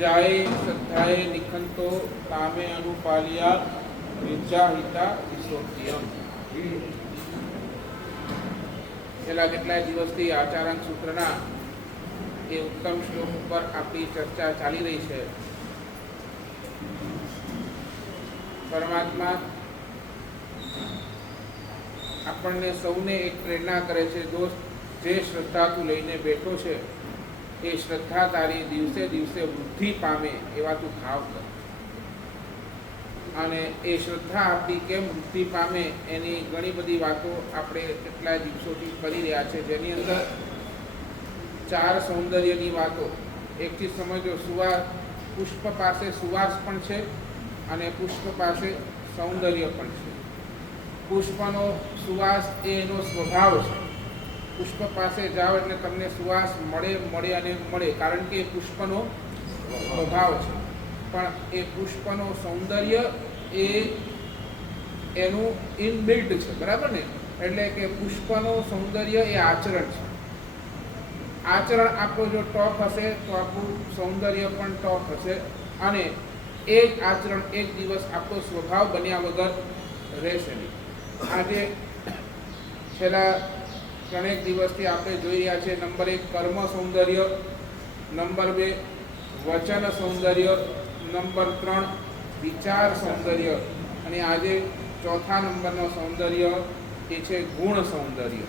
जाए श्रद्धाए निखंतो कामे अनुपालिया विचाहिता विशोक्तियम। છેલ્લા કેટલાય દિવસથી આચારાંક સૂત્રના એ ઉત્તમ શ્લોક ઉપર આપણી ચર્ચા ચાલી રહી છે। પરમાત્મા આપણને સૌને એક પ્રેરણા કરે છે, દોસ્ત જે શ્રદ્ધા તું લઈને બેઠો છે એ શ્રદ્ધા તારી દિવસે દિવસે વૃદ્ધિ પામે એવા તું ભાવ કર। અને એ શ્રદ્ધા આપણી કેમ વૃદ્ધિ પામે એની ઘણી બધી વાતો આપણે કેટલાય દિવસોથી કરી રહ્યા છે, જેની અંદર 4 સૌંદર્યની વાતો। એક ચીજ સમજો, સુવાસ, પુષ્પ પાસે સુવાસ પણ છે અને પુષ્પ પાસે સૌંદર્ય પણ છે। પુષ્પનો સુવાસ એ એનો સ્વભાવ છે। પુષ્પ પાસે જાઓ એટલે તમને સુવાસ મળે અને મળે, કારણ કે એ પુષ્પનો સ્વભાવ છે। પણ એ પુષ્પનો સૌંદર્ય એ એનું ઇનબિલ્ટ છે, બરાબર ને? એટલે કે પુષ્પનો સૌંદર્ય એ આચરણ છે। આચરણ આપણું જો ટોપ હશે તો આપણું સૌંદર્ય પણ ટોપ હશે, અને એ જ આચરણ એક દિવસ આપણો સ્વભાવ બન્યા વગર રહેશે નહીં। આજે છેલ્લા 3 દિવસથી આપણે જોઈ રહ્યા છે, નંબર 1 કર્મ સૌંદર્ય, નંબર 2 વચન સૌંદર્ય, નંબર 3 વિચાર સૌંદર્ય, અને આજે 4થા નંબરનો સૌંદર્ય એ છે ગુણ સૌંદર્ય।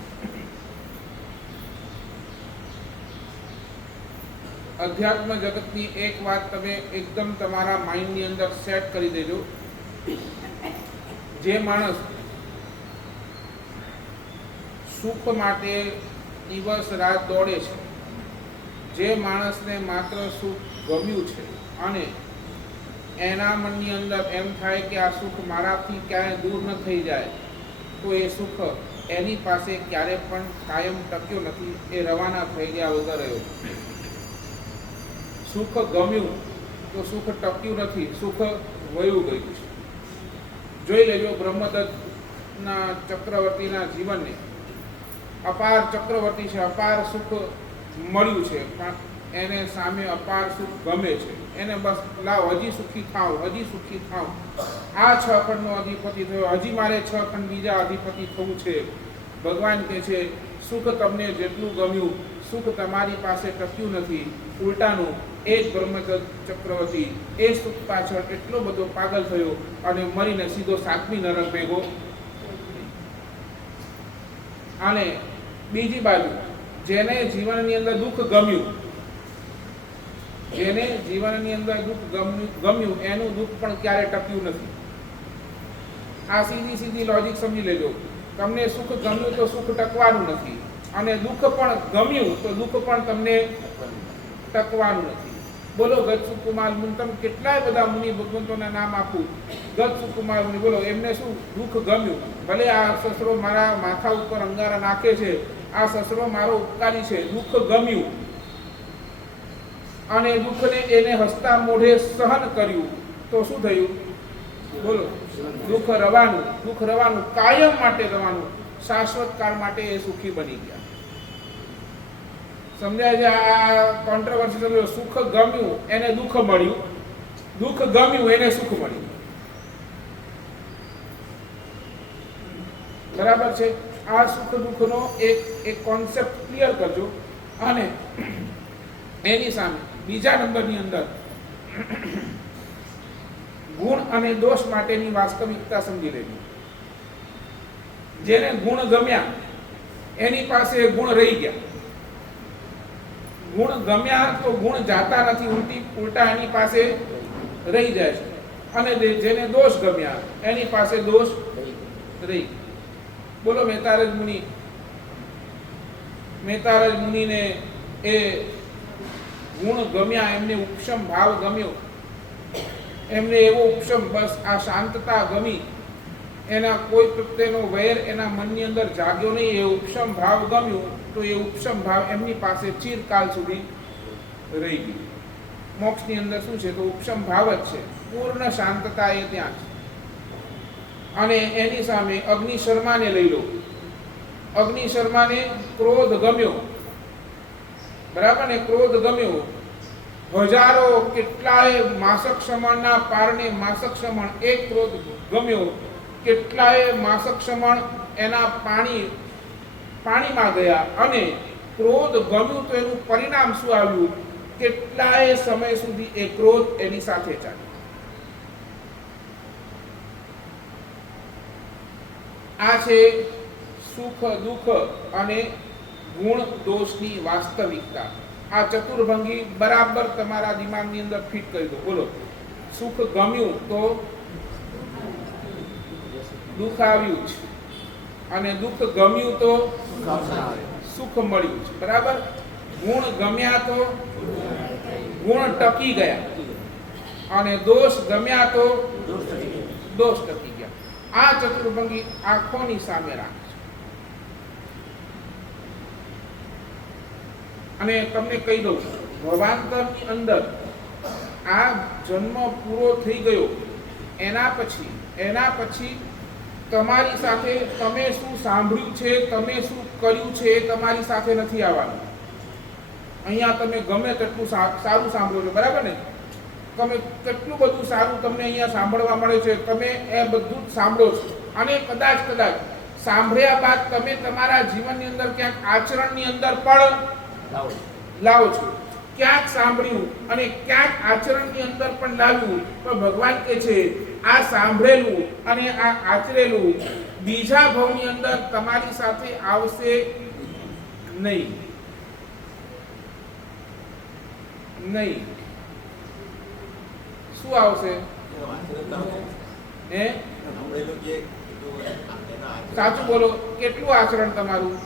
અધ્યાત્મ જગતની એક વાત તમે એકદમ તમારા માઇન્ડની અંદર સેટ કરી દેજો। જે માણસ સુખ માટે દિવસ રાત દોડે છે, જે માણસને માત્ર સુખ ગમ્યું છે અને એના મનની અંદર એમ થાય કે આ સુખ મારાથી ક્યાંય દૂર ન થઈ જાય, તો એ સુખ એની પાસે ક્યારે પણ કાયમ ટક્યો નથી, એ રવાના થઈ ગયા વગર રહ્યો। સુખ ગમ્યું તો સુખ ટક્યું નથી, સુખ વયું ગયું છે। જોઈ લેજો બ્રહ્મદત્તના ચક્રવર્તીના જીવનને। અપાર ચક્રવર્તી છે, અપાર સુખ મળ્યું છે, પણ એને સામે અપાર સુખ ગમે છે। એને બસ લાવ હજી સુખી થાવ, હજી સુખી થાવ। આ 6 ખંડનો અધિપતિ થયો, હજી મારે 6 ખંડ બીજા અધિપતિ થવું છે। ભગવાન કહે છે સુખ તમને જેટલું ગમ્યું, સુખ તમારી પાસે ટક્યું નથી। ઉલટાનું એ જ બ્રહ્મદત્ત ચક્રવર્તી એ સુખ પાછળ એટલો બધો પાગલ થયો અને મરીને સીધો 7મી નરક ભેગો। અને બીજી બાજુ જેને જીવનની અંદર દુઃખ ગમ્યું, જેને જીવનની અંદર દુઃખ ગમ્યું એનું દુઃખ પણ ક્યારે ટક્યું નથી। આ સીધી લોજિક સમજી લેજો। તમને સુખ ગમ્યું તો સુખ ટકવાનું નથી, અને દુઃખ પણ ગમ્યું તો દુઃખ પણ તમને ટકવાનું નથી। બોલો ગત સુકુમાર મુનિ, તમે કેટલાય બધા મુનિ ભગવંતોના નામ આપું। ગત સુકુમાર મુનિ બોલો, એમને શું દુઃખ ગમ્યું? ભલે આ સસરો મારા માથા ઉપર અંગારા નાખે છે, આ સસરો મારો ઉપકારી છે, દુઃખ ગમ્યું અને દુઃખને એને હસતા મોઢે સહન કર્યું, તો શું થયું? બોલો, દુઃખ રવાનું, કાયમ માટે રવાનું, શાશ્વત કાળ માટે એ સુખી બની ગયા। સમજાય છે? આ કોન્ટ્રોવર્સી। સુખ ગમ્યું એને દુઃખ મળ્યું, દુઃખ ગમ્યું એને સુખ મળ્યું, બરાબર છે? આ સુખ દુઃખનો એક કોન્સેપ્ટ ક્લિયર કરજો। અને એની સામે બીજા નંબરની અંદર ગુણ અને દોષ માટેની વાસ્તવિકતા સમજી લેજો। જેને ગુણ ગમ્યા એની પાસે ગુણ રહી ગયા। ગુણ ગમ્યા તો ગુણ જાતા નથી, ઉલટા એની પાસે રહી જાય છે। અને જેને દોષ ગમ્યા એની પાસે દોષ રહી। બોલો મહેતારજ મુનિને એ ગુણ ગમ્યા, એમને ઉપશમ ભાવ ગમ્યો, એમને એવો ઉપશમ, બસ આ શાંતતા ગમી, એના કોઈ પ્રત્યેનો વૈર એના મનની અંદર જાગ્યો નહીં, એ ઉપશમ ભાવ ગમ્યું, તો એ ઉપશમ ભાવ એમની પાસે ચિરકાલ સુધી રહી ગયું। મોક્ષની અંદર શું છે? તો ઉપશમ ભાવ જ છે, પૂર્ણ શાંતતા એ ત્યાં છે। અને એની સામે અગ્નિ શર્માને લઈ લો। અગ્નિ શર્માને ક્રોધ ગમ્યો, બરાબર ને? ક્રોધ ગમ્યો હજારો કેટલાય માસક સમણના પારણે માસક સમણ એક ક્રોધ ગમ્યો, કેટલાય માસક સમણ એના પાણીમાં ગયા અને ક્રોધ ગમ્યું તો એનું પરિણામ શું આવ્યું? કેટલાય સમય સુધી એ ક્રોધ એની સાથે ચાલ્યો. આ છે સુખ દુઃખ અને ગુણ દોષની વાસ્તવિકતા. આ ચતુર્ભંગી બરાબર તમારા દિમાગની અંદર ફિટ કરી દો. બોલો, સુખ ગમ્યું તો દુઃખ આવ્યું છે, અને દુઃખ ગમ્યું તો સુખ મળ્યું છે. બરાબર. ગુણ ગમ્યા તો ગુણ ટકી ગયા, અને દોષ ગમ્યા તો દોષ ટકી ગયા. આ ચતુર્ભંગી આંખોની સામે રાખે છે. અને તમને કહી દઉં, ભવાંતરની અંદર આ જન્મ પૂરો થઈ ગયો એના પછી તમારી સાથે તમે શું સાંભળ્યું છે, તમે શું કર્યું છે, એ તમારી સાથે નથી આવવાનું. અહીંયા તમે ગમે તેટલું સારું સાંભળો છો, બરાબર ને? તમે કેટલું બધું સારું તમને અહીંયા સાંભળવા મળે છે, તમે એ બધું જ સાંભળો છો. અને કદાચ સાંભળ્યા બાદ તમે તમારા જીવનની અંદર ક્યાંક આચરણની અંદર પણ લાવો છો. ક્યાંક સાંભળ્યું અને ક્યાંક આચરણની અંદર પણ લાવ્યું, તો ભગવાન કહે છે આ સાંભળેલું અને આ આચરેલું બીજા ભાવની અંદર તમારી સાથે આવશે નહીં. શું આવશે? સાચું બોલો, કેટલું આચરણ તમારું?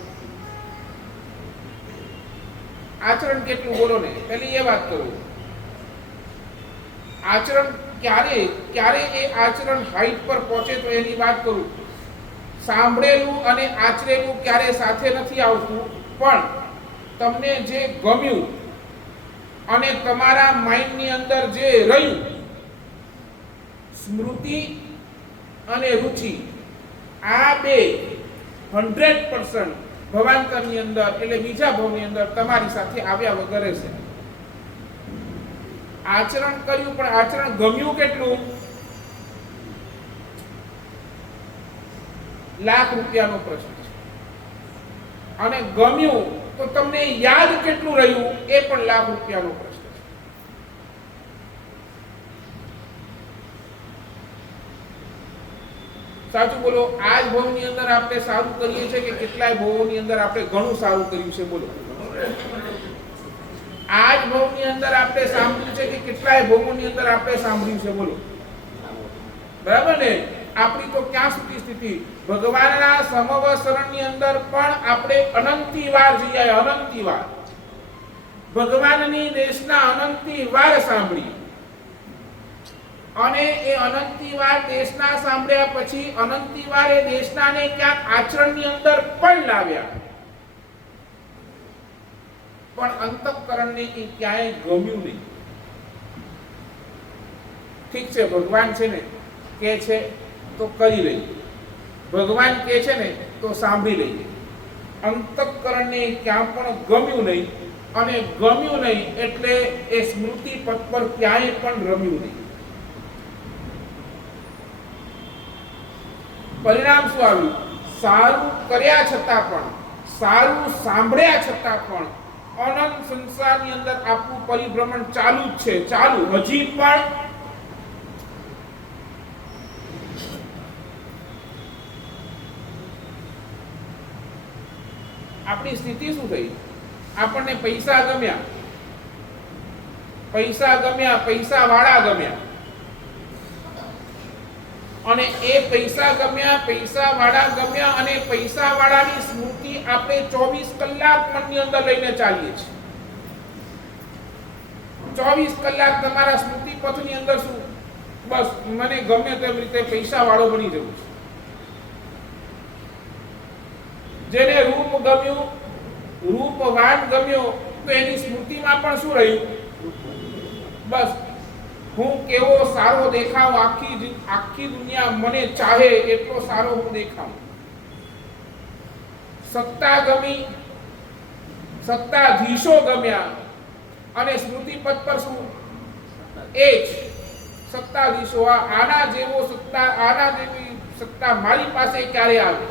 આચરણ કેટલું બોલો ને? પેલી એ વાત કરું. આચરણ ક્યારે એ આચરણ હાઈટ પર પહોંચે તો એની વાત કરું. સાંભળેલું અને આચરેલું ક્યારે સાથે નથી આવતું, પણ તમને જે ગમ્યું અને તમારા માઇન્ડની અંદર જે રહ્યું, સ્મૃતિ અને રુચિ, આ બે 100% ભવાંતરની અંદર એટલે બીજા ભાવની અંદર તમારી સાથે આવ્યા વગર છે. આચરણ કર્યું પણ આચરણ ગમ્યું કેટલું? લાખ રૂપિયાનો પ્રશ્ન છે. અને ગમ્યું તો તમને યાદ કેટલું રહ્યું એ પણ લાખ રૂપિયાનો પ્રશ્ન છે. સાચું બોલો. આ જ ભાવની અંદર આપણે સારું કરીએ છીએ કે કેટલાય ભાવોની અંદર આપણે ઘણું સારું કર્યું છે? બોલો. આ જ ભાવની અંદર આપણે સાંભળ્યું છે કે કેટલાય ભાવોની અંદર આપણે સાંભળ્યું છે? બોલો. બરાબર ને? આપણી તો ક્યાં સુધી સ્થિતિ? ભગવાનના સમવસરણની અંદર પણ આપણે અનંતી વાર જઈએ, અનંતી વાર ભગવાનની દેશના અનંતી વાર સાંભળી, અને એ અનંતી વાર દેશના સાંભળ્યા પછી અનંતી વાર એ દેશનાને ક્યાંક આચરણની અંદર પણ લાવ્યા, પણ અંતઃકરણને એ ક્યાંય ગમ્યું નહીં. ઠીક છે, ભગવાન છે ને કે છે તો કરી લઈએ, ભગવાન કે છે ને તો સાંભળી લઈએ. અંતઃકરણને ક્યાં પણ ગમ્યું નહીં, અને ગમ્યું નહીં એટલે એ સ્મૃતિ પથ પર ક્યાંય પણ રમ્યું નહીં. પરિણામ શું આવ્યું? સારું કર્યા છતાં પણ, સારું સાંભળ્યા છતાં પણ અનંત સંસારની અંદર આપણું પરિભ્રમણ ચાલુ જ છે, ચાલુ હજી પણ. આપણી સ્થિતિ શું થઈ? આપણને પૈસા ગમ્યા, પૈસા વાળા ગમ્યા, અને એ પૈસા વાળા ગમ્યા, અને પૈસા વાળાની સ્મૃતિ આપણે 24 કલાક મનની અંદર લઈને ચાલીએ છીએ. 24 કલાક તમારા સ્મૃતિ પથની અંદર શું? બસ મને ગમે તેમ રીતે પૈસા વાળો બની જવું છે. જેને રૂપ ગમ્યું, રૂપવાન ગમ્યો, તો એની સ્મૃતિમાં પણ શું રહ્યું? બસ હું કેવો સારો દેખાવ, આખી દુનિયા મને ચાહે એટલો સારો હું દેખાવ. સત્તા ગમી, સત્તાધીશો ગમ્યા, અને સ્મૃતિ પદ પર શું એ જ સત્તાધીશો. આના જેવો સત્તા, આના જેવી સત્તા મારી પાસે ક્યારે આવે?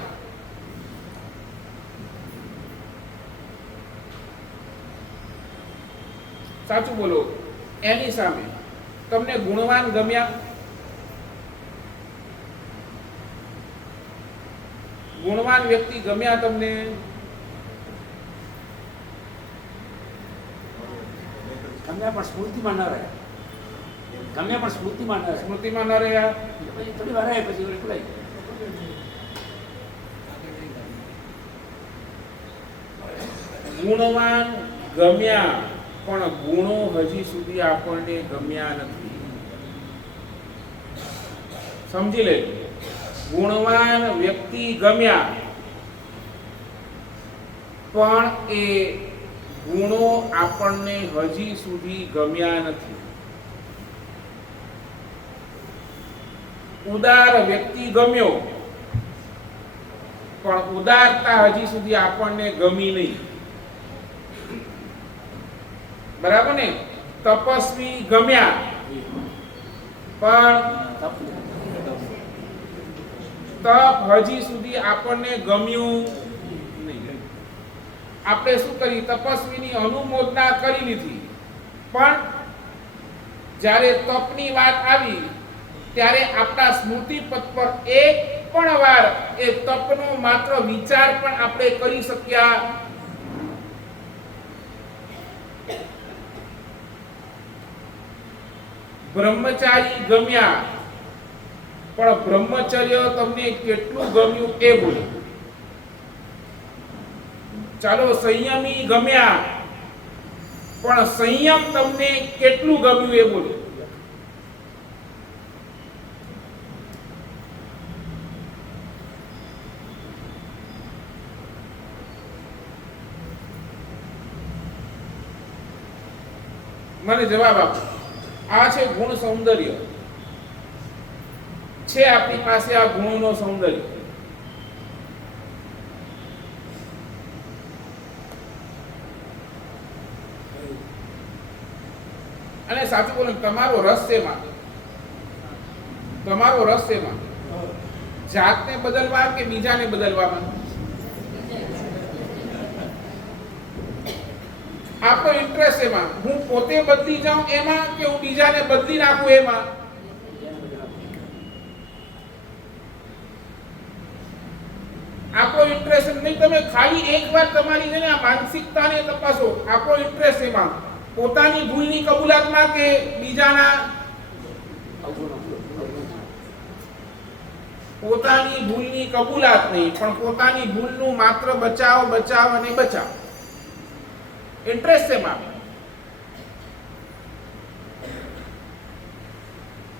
સાચું બોલો. એની સામે તમને ગુણવાન ગમ્યા? ગુણવાન વ્યક્તિ ગમ્યા તમને? ગમ્યા પણ સ્મૃતિમાં ન રહ્યા. ગમ્યા પણ સ્મૃતિમાં ન રહ્યા. સ્મૃતિમાં ન રહ્યા. પછી થોડી વાર રહે પછી ભૂલાઈ. ગુણવાન ગમ્યા પણ ગુણો હજી સુધી આપણને ગમ્યા નથી. સમજી લે. ગુણવાન વ્યક્તિ ગમ્યા પણ એ ગુણો આપણને હજી સુધી ગમ્યા નથી. ઉદાર વ્યક્તિ ગમ્યો પણ ઉદારતા હજી સુધી આપણને ગમી નહીં. બરાબર ને? તપસ્વી ગમ્યા પણ તપ હજી સુધી આપણને ગમ્યું નહીં. આપણે શું કરી? તપસ્વીની અનુમોદના કરી લીધી, પણ જ્યારે તપની વાત આવી ત્યારે આપણા સ્મૃતિ પદ પર એક પણ વાર એ તપનો માત્ર વિચાર પણ આપણે કરી શક્યા. બ્રહ્મચારી ગમ્યા પણ બ્રહ્મચર્ય તમને કેટલું ગમ્યું એ બોલો. ચાલો, સંયમી ગમ્યા પણ સંયમ તમને કેટલું ગમ્યું એ બોલો. મને જવાબ આપો. આ છે ગુણ સૌંદર્ય. છે આપણી પાસે આ ગુણોનો સૌંદર્ય. અને સાચું બોલો, તમારો રસ શેમાં? તમારો રસ શેમાં? જાતને બદલવા કે બીજાને બદલવામાં? આપણો ઇન્ટરેસ્ટ એમાં, હું પોતે બદલી જાઉં એમાં કે હું બીજાને બદલી નાખું એમાં? આપણો ઇન્ટરેસ્ટ નહીં. તમે ખાલી એકવાર તમારી છે ને આ માનસિકતાને તપાસો. આપણો ઇન્ટરેસ્ટ એમાં પોતાની ભૂલની કબૂલાતમાં કે બીજાના? પોતાની ભૂલની કબૂલાત નહીં, પણ પોતાની ભૂલનું માત્ર બચાવ, બચાવ અને બચાવ. ઇન્ટરેસ્ટ એમાં.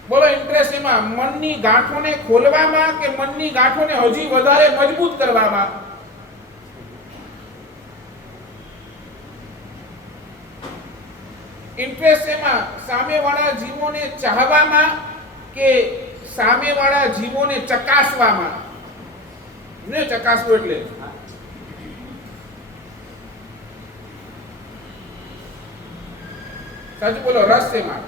બોલો, ઇન્ટરેસ્ટ એમાં મનની ગાંઠોને ખોલવામાં કે મનની ગાંઠોને હજી વધારે મજબૂત કરવામાં? ઇન્ટરેસ્ટ એમાં સામેવાળા જીવોને ચાહવામાં કે સામેવાળા જીવોને ચકાસવામાં? ને ચકાસવું એટલે સાચું બોલો. રસ એમાં.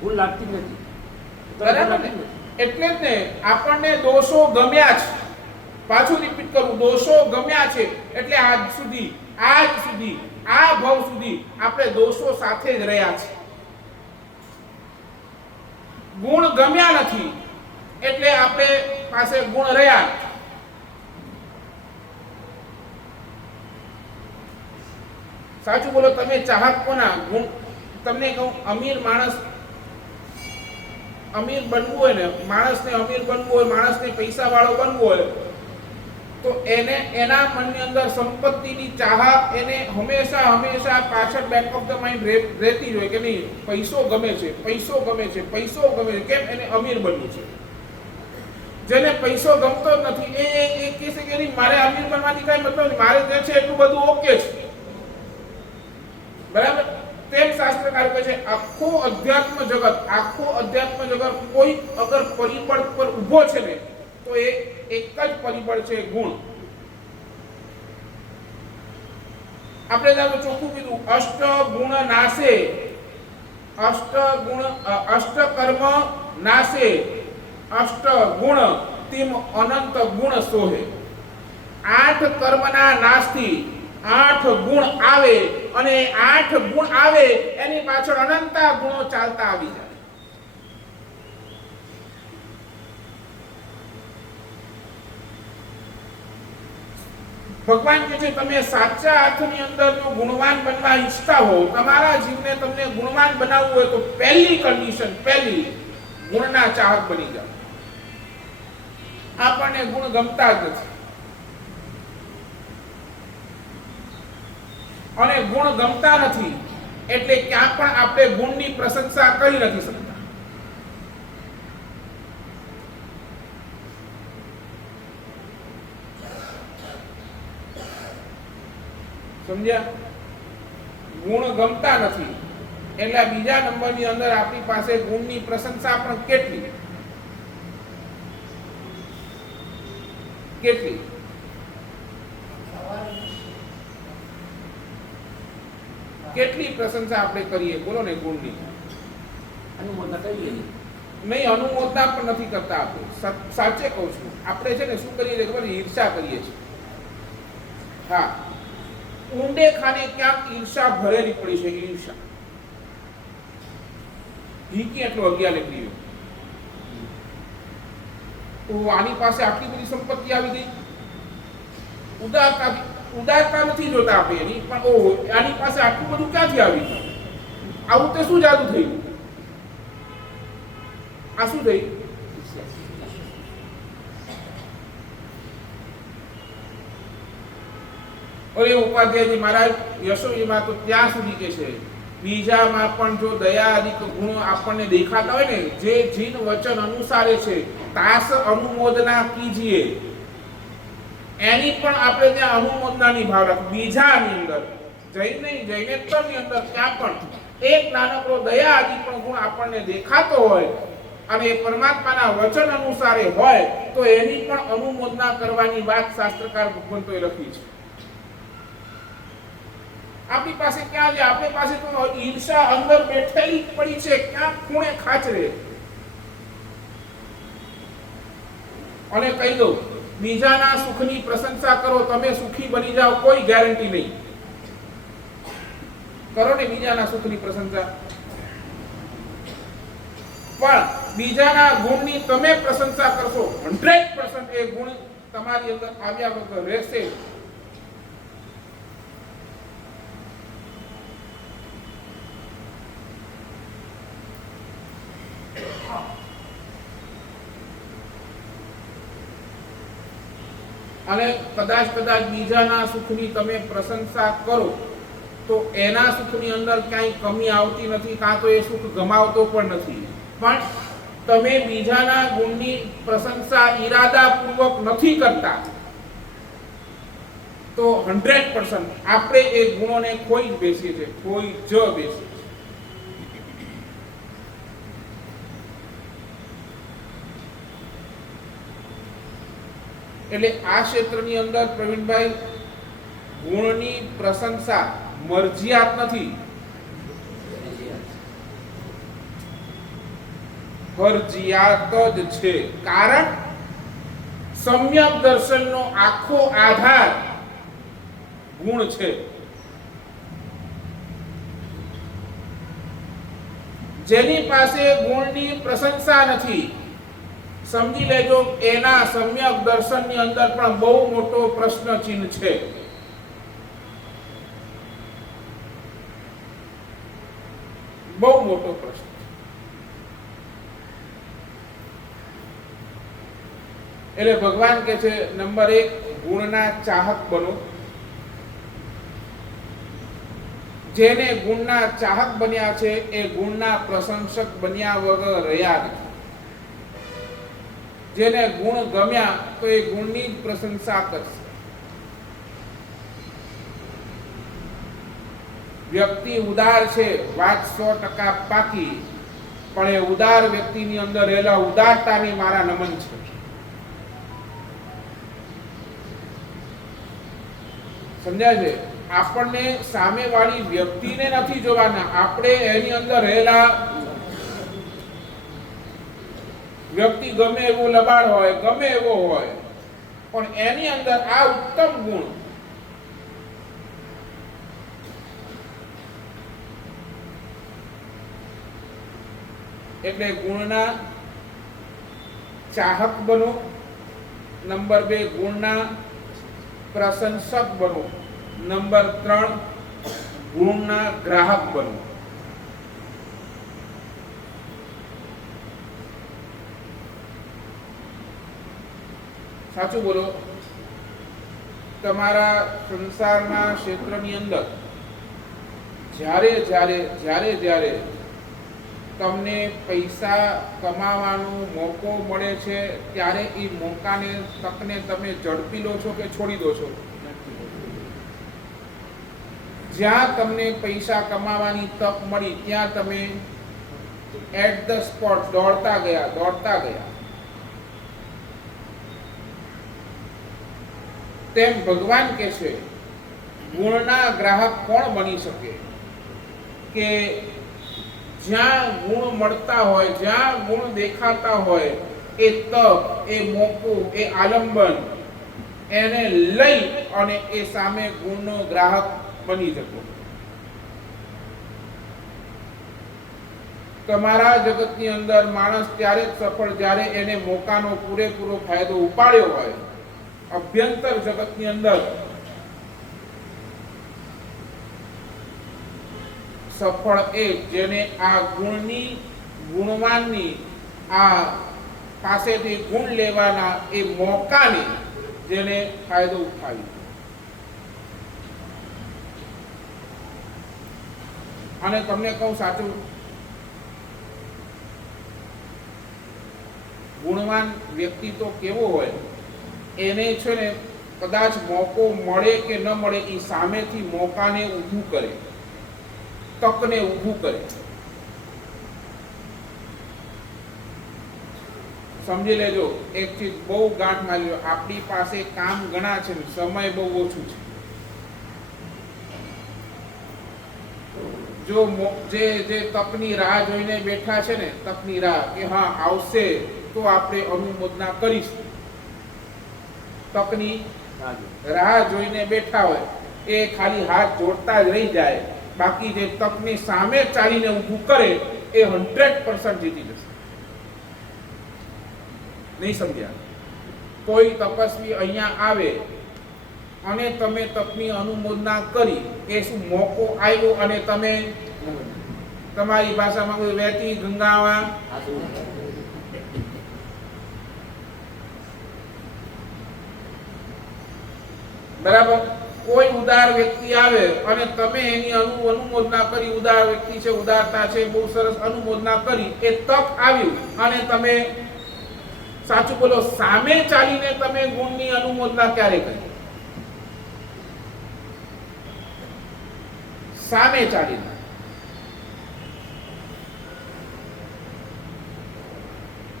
ભૂલ લાગતી નથી. બરાબર ને? એટલે જ ને આપણને દોષો ગમ્યા છે. પાછું રિપીટ કરું, દોષો ગમ્યા છે એટલે આજ સુધી આ ભવ સુધી આપણે દોષો સાથે જ રહ્યા છે. ગુણ ગમ્યા નથી એટલે આપણે પાસે ગુણ રહ્યા. સાચું બોલો. તમે ચાહક કોના? ગુણ. તમને કહું, અમીર માણસ, અમીર બનવું હોય ને, માણસને અમીર બનવું હોય, માણસને પૈસા વાળો બનવું હોય, તો એને એના મનની અંદર સંપત્તિની ચાહ એને હંમેશા પાછળ બેક ઓફ ધ માઇન્ડ રહેતી જ હોય કે નહીં, પૈસો ગમે છે, પૈસો ગમે છે, પૈસો ગમે છે. કેમ? એને અમીર બનવું છે. જેને પૈસો ગમતો જ નથી એ કહે છે કે નહીં, મારે અમીર બનવાની કઈ મતલબ નથી, મારે જે છે એટલું બધું ઓકે છે. બરાબર? તેમ શાસ્ત્રકાર કહે છે આખો અધ્યાત્મ જગત કોઈ અગર પરિબળ પર ઊભો છે ને, તો એ એક જ પરિબળ છે, ગુણ. આપણે જાણો ચોખ્ખું કીધું, અષ્ટ ગુણ નાશે, અષ્ટ કર્મ નાશે, અષ્ટ ગુણ તિમ અનંત ગુણ સોહે. 8 કર્મના નાશથી 8 ગુણ આવે, અને 8 ગુણ આવે એની પાછળ અનંતા ગુણો ચાલતા આવી જાય. ભગવાન કહે છે, તમે સાચા અર્થની અંદર જો ગુણવાન બનવા ઈચ્છતા હો, તમારા જીવને તમને ગુણવાન બનાવવું હોય, તો પહેલી કન્ડિશન, પહેલી, ગુણના ચાહક બની જાઓ. આપણને ગુણ ગમતા જ નથી, અને ગુણ ગમતા નથી એટલે ક્યાં પણ આપણે ગુણની પ્રશંસા કરી નથી શકતા. સમજ્યા? ગુણ ગમતા નથી એટલે બીજા નંબરની અંદર આપણી પાસે ગુણની પ્રશંસા પણ કેટલી કેટલી પ્રશંસા આપણે કરીએ, બોલો ને, ગુણની. અનુમોદના કરીએ નહીં, અનુમોદના પણ નથી કરતા આપણે. સાચે કહું છું, આપણે છે ને શું કરીએ છીએ ખબર? ઈર્ષા કરીએ છીએ. હા, ઊંડે ખાને ક્યાંક ઈર્ષા ભરેલી પડી છે. ઈર્ષા હીકી એટલો અગિયાર નીકળી ગયો. આની પાસે આટલી બધી સંપત્તિ આવી ગઈ, ઉદારતા નથી જોતા આપણે એની, પણ આની પાસે આટલું બધું ક્યાંથી આવી? આવું તે શું જાદુ થયું? આ શું થયું? અરે ઉપાધ્યાયજી મહારાજ, યશોજીમાં તો ત્યાં સુધી કે છે, બીજામાં પણ જો દયા આદિક ગુણો આપણને દેખાતા હોય ને, જે જીન વચન અનુસારે છે, તાસ અનુમોદના કીજીએ, એની પણ આપણે ત્યાં અનુમોદનાની ભાવ રાખ. બીજાની અંદર, જૈનેતરની અંદર ત્યાં પણ એક નાનકડો દયા આદિ પણ ગુણ આપણને દેખાતો હોય, અને એ પરમાત્માના વચન અનુસારે હોય, તો એની પણ અનુમોદના કરવાની વાત શાસ્ત્રકાર ભગવંતોએ લખી છે. આપણી પાસે ક્યાં છે? આપણી પાસે તો ઈર્ષા અંદર બેઠેલી પડી છે, ક્યાં ખૂણે ખાચરે. અને કહી દઉં, બીજાના સુખની પ્રશંસા કરો, તમે સુખી બની જાઓ, કોઈ ગેરંટી નહીં. કરો ને બીજાના સુખની પ્રશંસા, પણ બીજાના ગુણની તમે પ્રશંસા કરશો, 100% એ ગુણ તમારી અંદર આવ્યા વગર રહેશે. અને કદાચ બીજાના સુખની તમે પ્રશંસા કરો, તો એના સુખની અંદર ક્યાંય કમી આવતી નથી, કાં તો એ સુખ ગમાવતો પણ નથી. પણ તમે બીજાના ગુણની પ્રશંસા ઈરાદાપૂર્વક નથી કરતા, તો 100% આપણે એ ગુણોને ખોઈ જ બેસીએ છીએ, ખોઈ જ બેસીએ. એટલે આ ક્ષેત્રની અંદર પ્રવીણભાઈ, ગુણની પ્રશંસા મરજિયાત નથી, ફરજિયાત જ છે. કારણ સમ્યક દર્શનનો આખો આધાર ગુણ છે. જેની પાસે ગુણની પ્રશંસા નથી, સમજી લેજો, એના સમ્યક દર્શનની અંદર પણ બહુ મોટો પ્રશ્ન ચિહ્ન છે. બહુ મોટો પ્રશ્ન. એટલે ભગવાન કહે છે, નંબર 1, ગુણના ચાહક બનો. જેને ગુણના ચાહક બન્યા છે, એ ગુણના પ્રશંસક બન્યા વગર રહ્યા નથી. જેને ગુણ ગમ્યા, તો એ ગુણની જ પ્રશંસા કરશે. વ્યક્તિ ઉદાર છે, વાત 100% પાકી, પણ એ ઉદાર વ્યક્તિની અંદર રહેલા ઉદારતાને મારા નમન છે. સમજાય છે? આપણને સામેવાળી વ્યક્તિને નથી જોવાના, આપણે એની અંદર રહેલા વ્યક્તિ ગમે એવો લબાડ હોય, ગમે એવો હોય, પણ એની અંદર આ ઉત્તમ ગુણ એટલે ગુણના ચાહક બનો. નંબર 2 ગુણના પ્રશંસક બનો. નંબર 3 ગુણના ગ્રાહક બનો. સાચું બોલો. તમારા સંસારના ક્ષેત્રની અંદર જ્યારે જ્યારે જ્યારે જ્યારે તમને પૈસા કમાવાનો મોકો મળે છે ત્યારે એ મોકાને, તકને તમે ઝડપી લો છો કે છોડી દો છો? જ્યાં તમને પૈસા કમાવાની તક મળી ત્યાં તમે એટ ધ સ્પોટ દોડતા ગયા. તેમ ભગવાન કહે છે, ગુણના ગ્રાહક કોણ બની શકે? કે જ્યાં ગુણ મળતા હોય, જ્યાં ગુણ દેખાતા હોય, એ તક, એ મોકો, એ આલંબન એને લઈ અને એ સામે ગુણનો ગ્રાહક બની શકો. તમારા જગતની અંદર માણસ ત્યારે જ સફળ જ્યારે એને મોકાનો પૂરેપૂરો ફાયદો ઉપાડ્યો હોય. અભ્યંતર જગતની અંદર સફળ એ જેને આ ગુણની, ગુણવાનની આ પાસેથી ગુણ લેવાના એ મોકાને જેને ફાયદો ઉઠાવ્યો. અને તમને કહું સાચું, ગુણવાન વ્યક્તિ તો કેવો હોય, એને છે ને કદાચ મોકો મળે કે ન મળે એ સામેથી મોકાને ઊભું કરે, તકને ઊભું કરે. સમજી લેજો, એક ચીજ બહુ ગાંઠ મારી લો, આપણી પાસે કામ ઘણા છે, સમય બહુ ઓછું છે. જો જે તકની રાહ જોઈને બેઠા છે ને, તકની રાહ કે હા આવશે તો આપણે અનુમોદના કરીશું, તકની રાહ જોઈને બેઠા હોય એ ખાલી હાથ જોડતા જ રહી જાય. બાકી જે તકની સામે ચાલીને ઊભું કરે એ 100% જીતી જશે. નહીં સમજ્યા? કોઈ તપસ્વી અહીંયા આવે અને તમે તકની અનુમોદના કરી, એ શું મોકો આવ્યો અને તમે તમારી ભાષામાં વહેતી ગંગામાં બરાબર. કોઈ ઉદાર વ્યક્તિ આવે અને તમે એની અનુમોદના કરી, ઉદાર વ્યક્તિ છે, ઉદારતા છે, બહુ સરસ અનુમોદના કરી, એ તક આવ્યું અને તમે સાચું બોલો, સામે ચાલીને તમે ગુણની અનુમોદના ક્યારે કરી? સામે ચાલીને.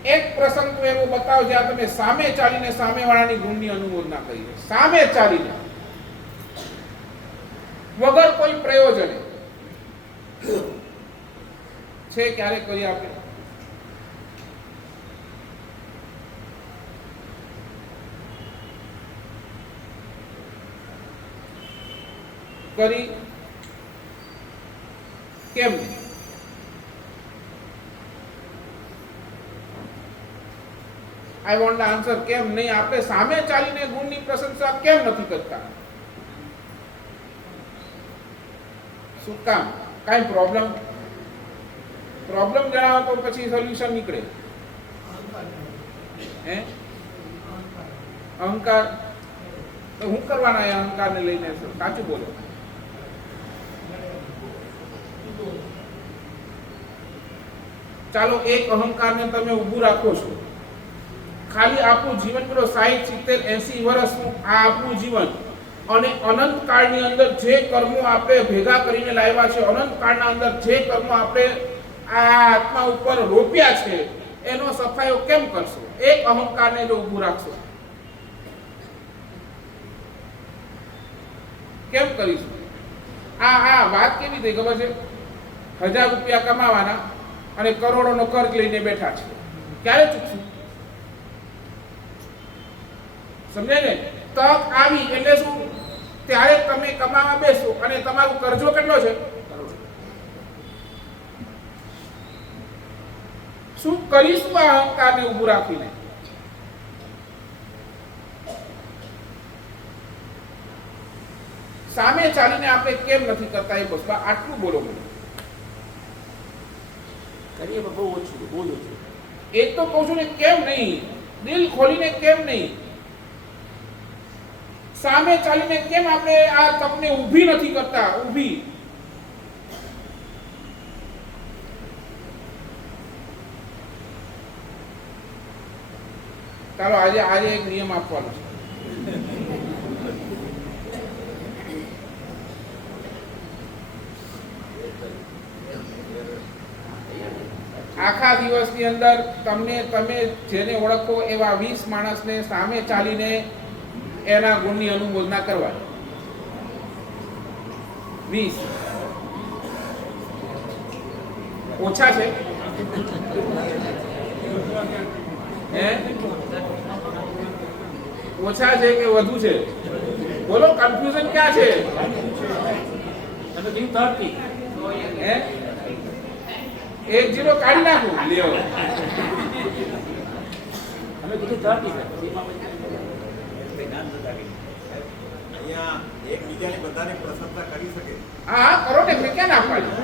એક પ્રસંગ તો એવો બતાવો જ્યાં તમે સામે ચાલીને સામેવાળાની ગુણની અનુમોદના કરી. સામે ચાલીને, વગર કોઈ પ્રયોજને છે, ક્યારે કરી આપણે? કરી કેમ નહીં? I want the answer. કેમ નહીં? આપણે સામે ચાલીને ગુણની પ્રશંસા કેમ નથી કરતા? શું કામ? કાઈ પ્રોબ્લેમ જણાવો તો પછી સોલ્યુશન નીકળે. હે? અહંકાર. તો હું કરવાના એ અહંકારને લઈને? સાચું બોલો. ચાલો, એક અહંકારને તમે ઊભું રાખો છો. ખાલી આપણું જીવન પેલો 60, 70, 80 વર્ષનું આ આપણું જીવન, અને અનંત કાળની અંદર જે કર્મો આપણે ભેગા કરીને લાવ્યા છે, અનંત કાળના અંદર જે કર્મો આપણે આ આત્મા ઉપર રોપ્યા છે, એનો સફાયો કેમ કરશો? એક અહંકારને જો ઊભું રાખશો. કેમ કરીશું? આ વાત કેવી થઈ ખબર છે? 1000 રૂપિયા કમાવાના અને કરોડોનો કર્જ લઈને બેઠા છે. ક્યારે ચૂકશું? સમજાય ને? તક આવી એટલે શું? ત્યારે તમે કમાવા બેસો અને તમારું કરજો કેટલો છે? શું કરીશું આ અહંકારને ઊભું રાખીને? સામે ચાલીને આપણે કેમ નથી કરતા? એ બસ આટલું બોલો મને. કરીએ પણ બહુ ઓછું, બહુ ઓછું. એ તો કહું છું ને, કેમ નહીં? દિલ ખોલીને કેમ નહીં? સામે ચાલીને કેમ આપણે આ તકને ઊભી નથી કરતા? ઊભી. ચાલો આજે એક નિયમ આપવાનો છે. આખા દિવસની અંદર તમે જેને ઓળખો એવા 20 માણસને સામે ચાલીને એના ગુણની અનુમોદના કરવાની. 20 ઓછા છે? ઓછા છે કે વધુ છે? બોલો, કન્ફ્યુઝન ક્યાં છે? તમે કીધું 30. 1 0 કાઢી નાખું. લ્યો, તમે કીધું 30 છે. અહીંયા એકબીજાની બધાને પ્રશંસા કરી શકે. હા કરો ને, મેં ક્યાં ના પાડી?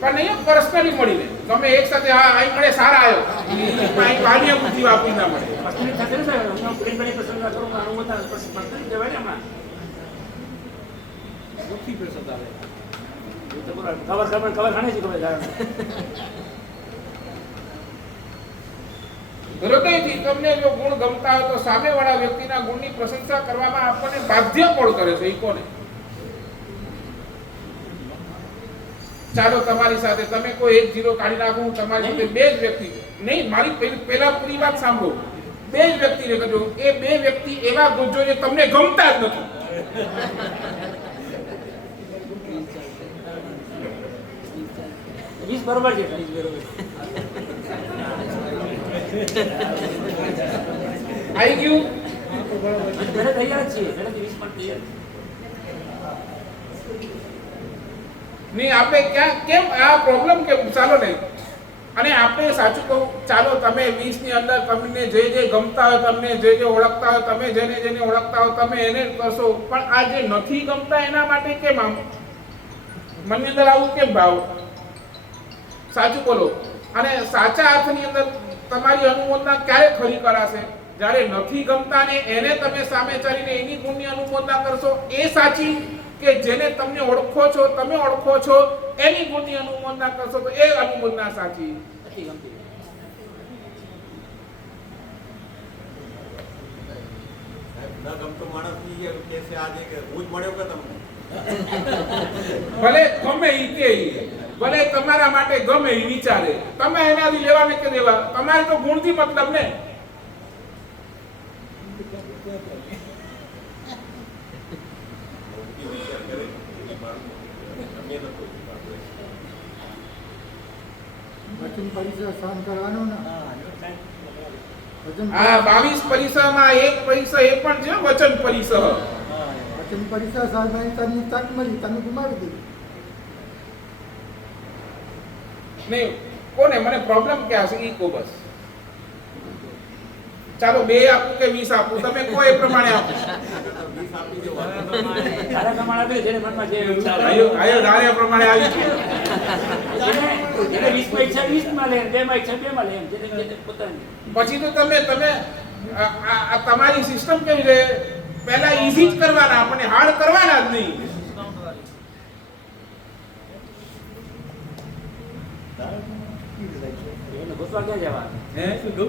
પણ નહીં પર્સનલી મળીને તમે એક સાથે અહીં મળે સારા આવ્યો અહીં બાહ્ય બુદ્ધિ વાપરી ના મળે. પર્સનલી થશે ને સાહેબ, હું પ્રેમની પ્રશંસા કરું, અનુમોદન પર્સનલી જવાય ને હમણાં. દુઃખી પ્રશંસા આવે. ખબર ખાણે છે ખબર હૃદયથી તમને જો ગુણ ગમતા હોય તો સામેવાળા વ્યક્તિના ગુણની પ્રશંસા કરવામાં આપણને બાધ્ય કોણ કરે છે? એ કોને? ચાલો તમારી સાથે તમે કોઈ 1 0 કાઢી નાખો, હું તમારી સાથે 2 જ વ્યક્તિ નહીં, મારી પહેલા પૂરી વાત સાંભળો. 2 જ વ્યક્તિને કહેજો, એ 2 વ્યક્તિ એવા ગોજો જે તમને ગમતા જ નથી. બરોબર છે. આવી ગયું? ઘરે તૈયાર જ છીએ, ઘરેથી 20 પણ તૈયાર. નહીં આપણે ક્યાં કેમ આ પ્રોબ્લેમ કેમ? ચાલો નહીં. અને આપણે સાચું કહું, ચાલો તમે 20 ની અંદર તમને જે ગમતા હોય, તમને જે ઓળખતા હોય, તમે જેને ઓળખતા હોય તમે એને કરશો. પણ આ જે નથી ગમતા એના માટે કેમ આમ મનની અંદર આવું કેમ ભાવ? સાચું બોલો. અને સાચા અર્થની અંદર તમારી અનુમોદના ક્યારે ખરી કરાશે? જ્યારે નથી ગમતા ને એને તમે સામે ચાલીને એની ગુણની અનુમોદના કરશો, એ સાચી? કે જેને તમે ઓળખો છો એની ગુણની અનુમોદના કરશો તો એ અનુમોદના સાચી? નથી ગમતી. ન ગમતો માણસ કે છે આજે કે હું જ મળ્યો કે તમને ભલે ગમે ઈ કે ભલે તમારા માટે ગમે ઈ વિચારે, તમે એનાથી લેવા ને કે દેવા? તમારે તો ગુણથી મતલબ ને. વચન પરિસર સહન કરવાનો ને. આ 22 પરિસરમાં એક પરિસર એ પણ છે વચન પરિસર. વચન પરિસર સહન તની તક મળી, તમે ગુમાવી દીધી. નહીં કોને? મને પ્રોબ્લેમ ક્યાં છે ઈ કો બસ. ચાલો 2 આપું કે 20 આપું? તમે કો એ પ્રમાણે આપો. 20 આપી દેવા. સારા પ્રમાણ આપે, જેને મનમાં જે વિચાર આયો ધાર્યા પ્રમાણે આવી ગયું. જેને 20 માં ઈચ્છા 20 માં લે, 2 માં ઈચ્છા 2 માં લે, જેને પોતાની. પછી તો તમે આ તમારી સિસ્ટમ કેવી છે? પહેલા ઈઝી જ કરવાના, આપણને હાર્ડ કરવાના જ નહીં. એને ગોતવા ક્યાં જવા?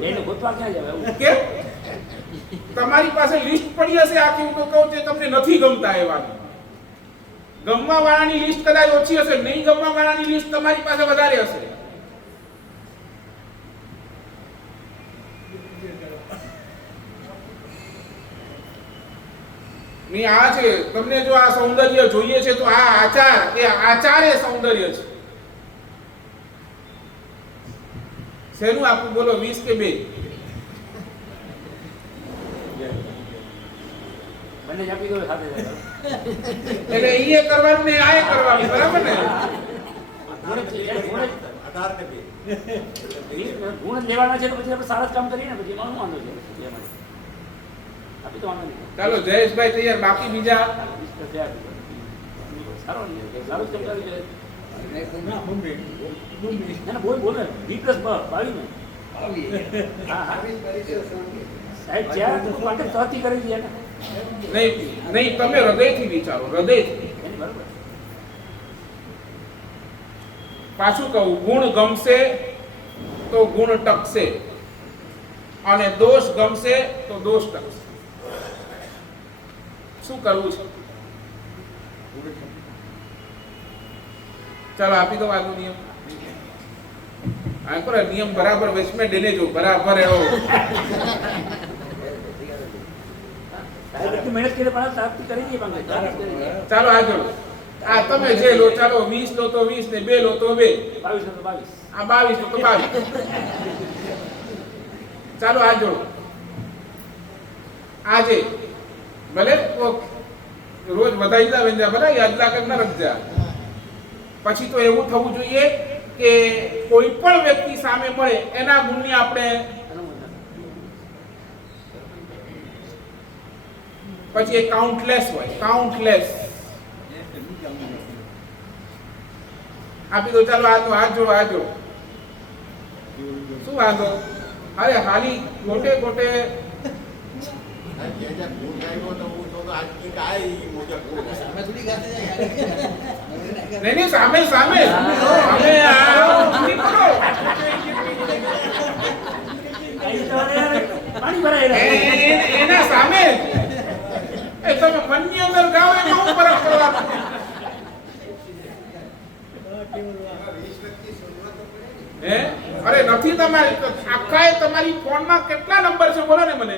એને ગોતવા ક્યાં જવા? એવું કેમ? તમારી પાસે લિસ્ટ પડી હશે આખી, હું તો કહું છું તમને નથી ગમતા એવા. ગમવા વાળાની લિસ્ટ કદાચ ઓછી હશે, નહીં ગમવા વાળાની લિસ્ટ તમારી પાસે વધારે હશે. ની આ છે. તમને જો આ સૌંદર્ય જોઈએ છે તો આ આચાર એ આચાર એ સૌંદર્ય છે. શેનું આપું બોલો, 20 કે 2? બંને જ આપી દો સાથે એટલે ઈએ કરવાનું ને આએ કરવાનું, બરાબર ને? 18 ને 2. ગુણ જ લેવાના છે તો પછી આપણે સારા જ કામ કરીએ ને, પછી એમાં શું વાંધો છે? આપી તો વાંધો નહીં. ચાલો જયેશભાઈ તૈયાર, બાકી બીજા સારો ને, સારું જ કામ કરી છે. ના, મુંબઈ. મુંબઈ. ના ના, બોલ બોલ ને, 20+22 ને. હા હા સાહેબ જ્યાં તો કોન્ટેક્ટ તરતથી કરી દઈએ ને. નહીં નહીં, તમે હૃદયથી વિચારો, હૃદયથી. એની બરાબર. પાછું કહું, ગુણ ગમશે તો ગુણ ટકશે અને દોષ ગમશે તો દોષ ટકશે. શું કરવું છે? ચાલો આપી દો આજનો નિયમ. આ કરો નિયમ બરાબર વચમે ડેલે જો બરાબર એવો. સાહેબ એટલી મહેનત કરી પણ સાહેબથી કરી દઈએ પણ ચાલો આગળ. આ તમે જે લો, ચાલો 20 લો તો 20 ને 2 લો તો 2. 22 તો 22. આ 22 લો તો 22. ચાલો આ જોડો. આજે ભલે રોજ વધારી દા વેંદા, ભલે યાદ લાગે ન રખજા. પછી તો એવું થવું જોઈએ કે કોઈ પણ વ્યક્તિ સામે મળે એના ગુણની આપણે પછી એ કાઉન્ટલેસ હોય, કાઉન્ટલેસ. આપી દો. ચાલો આ જો શું વાંધો? અરે હાલી ગોટે ગોટે જે ગુણ આવ્યો તો હું તો આજ કી કાય ઈ મુજબ ગુણ નહીં સામે સામે સામે પૂરી કરો. પાણી ભરાય એના સામે એ તમે મનની અંદર ગાઓ એમાં હું ફરક પડવાનો? હે અરે નથી તમારી આખા તમારી ફોનમાં કેટલા નંબર છે બોલો ને મને.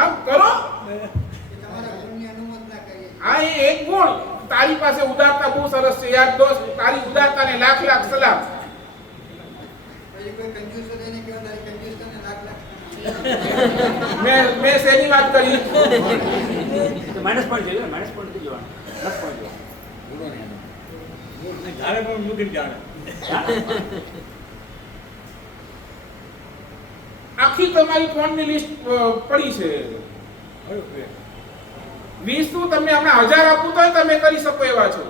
આમ કરો. આ એ એક ગુણ. તારી પાસે ઉદારતા બહુ સરસ છે યાર દોસ્ત. તારી ઉદારતાને લાખ લાખ સલામ. મેં શેની વાત કરી? માઇનસ પોઈન્ટ જોઈએ, માઇનસ પોઈન્ટ નથી જોવાનું, પ્લસ પોઈન્ટ જોવાનું. જાણે પણ મૂકીને જાણે. આખી તમારી ફોનની લિસ્ટ પડી છે. 20 નું તમને હમણાં 1000 આપવું તો તમે કરી શકો એવા છો.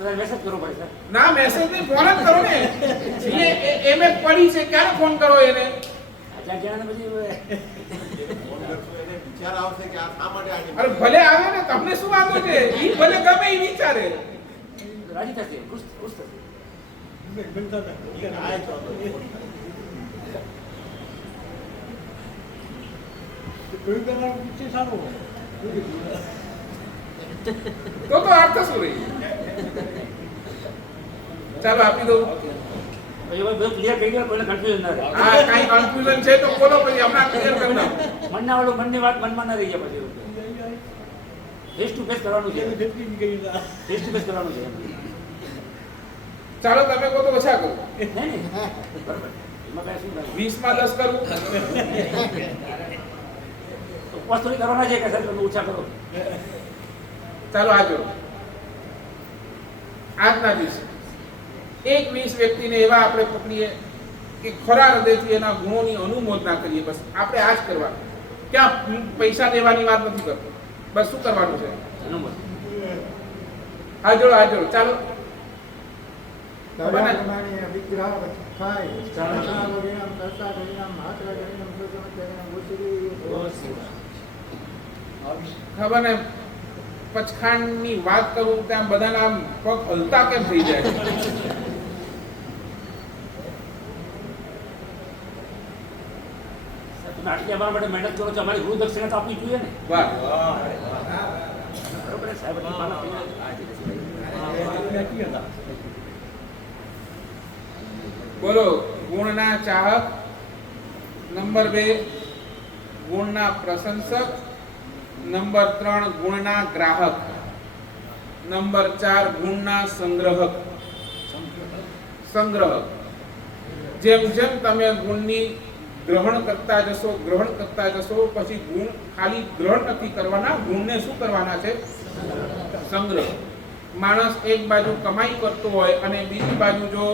બધા મેસેજ કરવો પડે સર. ના મેસેજ નહીં, ફોન જ કરો ને. એમ પડી છે, ક્યારે ફોન કરો એને? જ્યાં જ્યાં પછી ફોન કરશો એને વિચાર આવશે કે આ શા માટે આજે અરે ભલે આવે ને, તમને શું વાંધો છે? ઈ ભલે ગમે ઈ વિચારે. રાજી થશે, ખુશ થશે. આ જ વાંધો છે. તો અર્થ શું રહી? ચાલો આપી દઉં. પછી બધું ક્લિયર થઈ ગયું, કોઈને કન્ફ્યુઝન ના રહે. હા કઈ કન્ફ્યુઝન છે તો બોલો, પછી હમણાં ક્લિયર કરી દઉં. મનના વાળું મનની વાત મનમાં ના રહી જાય પછી. ફેસ ટુ ફેસ કરવાનું છે, ફેસ ટુ ફેસ કરવાનું છે. ચાલો તમે કહો તો ઓછા કરો. નહીં બરાબર, એમાં કાંઈ શું થાય? 20 માં 10 કરું. તો ઉપવાસ થોડી કરવાના છે કે સાહેબ તમે ઓછા કરો. ચાલો આ જોડો. આજના દિવસે 20 વ્યક્તિને એવા આપણે પકડીએ કે ખરા હૃદયથી એના ગુણોની અનુમોદના કરીએ. બસ આપણે આ જ કરવાનું. ક્યાં પૈસા દેવાની વાત નથી કરતો. બસ શું કરવાનું છે? અનુમત. આ જોડો. ચાલો વિગ્રહ ખાય ખબર ને પચખાંડની વાત કરું ત્યાં બધાના આમ પગ હલતા કેમ થઈ જાય છે? તમે આટલી અમારા માટે મહેનત કરો છો, અમારી ગુરુ દક્ષિણા તો આપવી જોઈએ ને. વાહ. બરોબર ને સાહેબ? આટલી પાના થઈ જાય. બોલો ગુણના ચાહક. નંબર 2 ગુણના પ્રશંસક, નંબર 3 ગુણના ગ્રાહક, નંબર 4 ગુણના સંગ્રહક. જેમ જેમ તમે ગુણની ગ્રહણ કરતા જશો પછી ગુણ ખાલી ગ્રહણ નથી કરવાના, ગુણને શું કરવાના છે? સંગ્રહ. માણસ એક બાજુ કમાઈ કરતો હોય અને બીજી બાજુ જો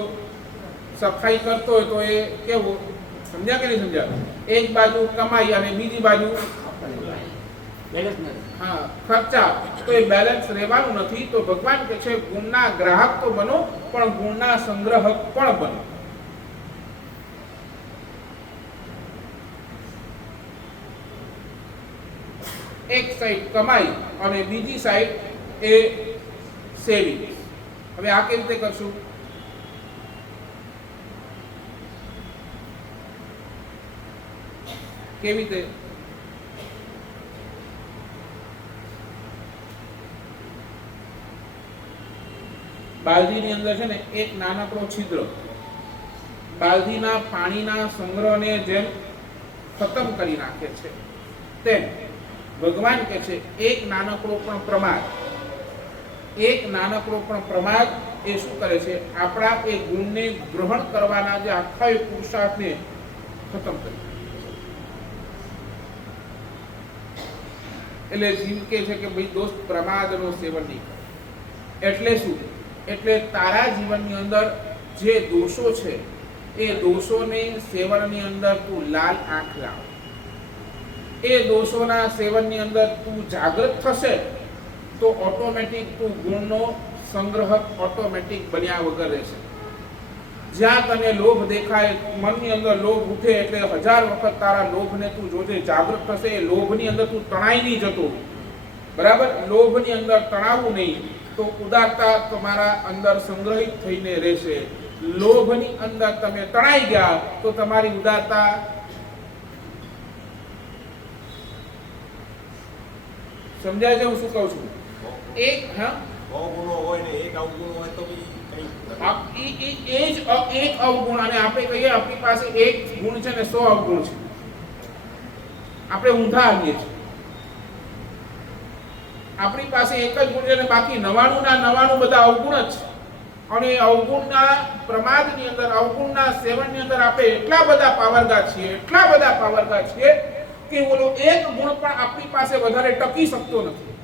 સફાઈ કરતો હોય તો એ કેવું? સમજ્યા કે નહીં સમજ્યા? એક બાજુ કમાઈ અને બીજી બાજુ હા ખર્ચા, તો એ બેલેન્સ રહેવાનું નથી. તો ભગવાન કહે છે ગુણના ગ્રાહક તો બનો પણ ગુણના સંગ્રહક પણ બનો. એક સાઈડ કમાઈ અને બીજી સાઈડ એ સેવિંગ. હવે આ કેવી રીતે કરશું? કેવી રીતે? બાલદીની અંદર છે ને એક નાનકડો છિદ્ર, બાલદીના પાણીના સંગ્રહને જેમ ખતમ કરી નાખે છે તેમ ભગવાન કહે છે એક નાનકડો પણ પ્રમાદ એ શું કરે છે? આપણા એ ગુણને ગ્રહણ કરવાના જે આખા એ પુરુષાર્થને ખતમ કરી નાખે. એટલે જીવ કહે છે કે ભાઈ દોસ્ત, પ્રમાદનો સેવન નહીં કરે. એટલે શું? એટલે તારા જીવનની અંદર જે દોષો છે એ દોષોને સેવનની અંદર તું લાલ આંખ લાવ. એ દોષોના સેવનની અંદર તું જાગૃત થશે તો ઓટોમેટિક તું ગુણનો સંગ્રહક ઓટોમેટિક બન્યા વગર રહેશે. જ્યાં તને લોભ દેખાય, મનની અંદર લોભ ઉઠે એટલે 1000 વખત તારા લોભને તું જોજે, જાગૃત થશે. એ લોભની અંદર તું તણાઈ નહીં જતો, બરાબર? લોભની અંદર તણાવું નહીં તો ઉદારતા તમારા અંદર સંગ્રહિત થઈને રહેશે. લોભની અંદર તમે તણાઈ ગયા તો તમારી ઉદારતા સમજાય છે હું શું કહું છું? એક ગુણો હોય ને એક અવગુણ હોય તો બી એક અવગુણ, અને આપણે કહીએ આપણી પાસે એક ગુણ છે ને 100 અવગુણ છે. આપણે ઊંધા આવીએ છીએ. આપણી પાસે એક જ ગુણ છે ને બાકી 99 બધા અવગુણ જ છે. અને અવગુણના પ્રમાદની અંદર, અવગુણના સેવનની અંદર આપણે એટલા બધા પાવરગા છીએ કે ઓલો એક ગુણ પણ આપણી પાસે વધારે ટકી શકતો નથી.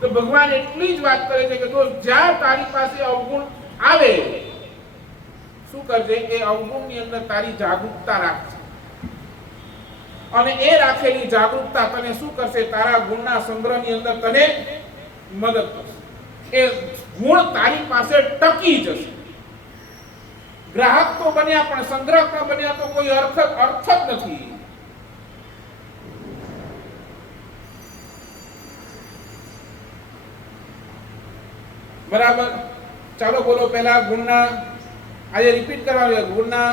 તો ભગવાન એટલી જ વાત કરે છે કે જો જ્યાં તારી પાસે અવગુણ આવે શું કરજે? એ અવગુણની અંદર તારી જાગૃતતા રાખજે. અને એ રાખેલી જાગૃતતા તને શું કરશે? તારા ગુણના સંગ્રહની અંદર તને મદદ કરશે. એ ગુણ તારી પાસે ટકી જશે. ગ્રાહક તો બન્યા પણ સંગ્રહક ન બન્યા તો કોઈ અર્થ જ નથી. બરાબર? ચાલો બોલો પહેલા ગુણના, આજે રિપીટ કરવાનું. ગુણના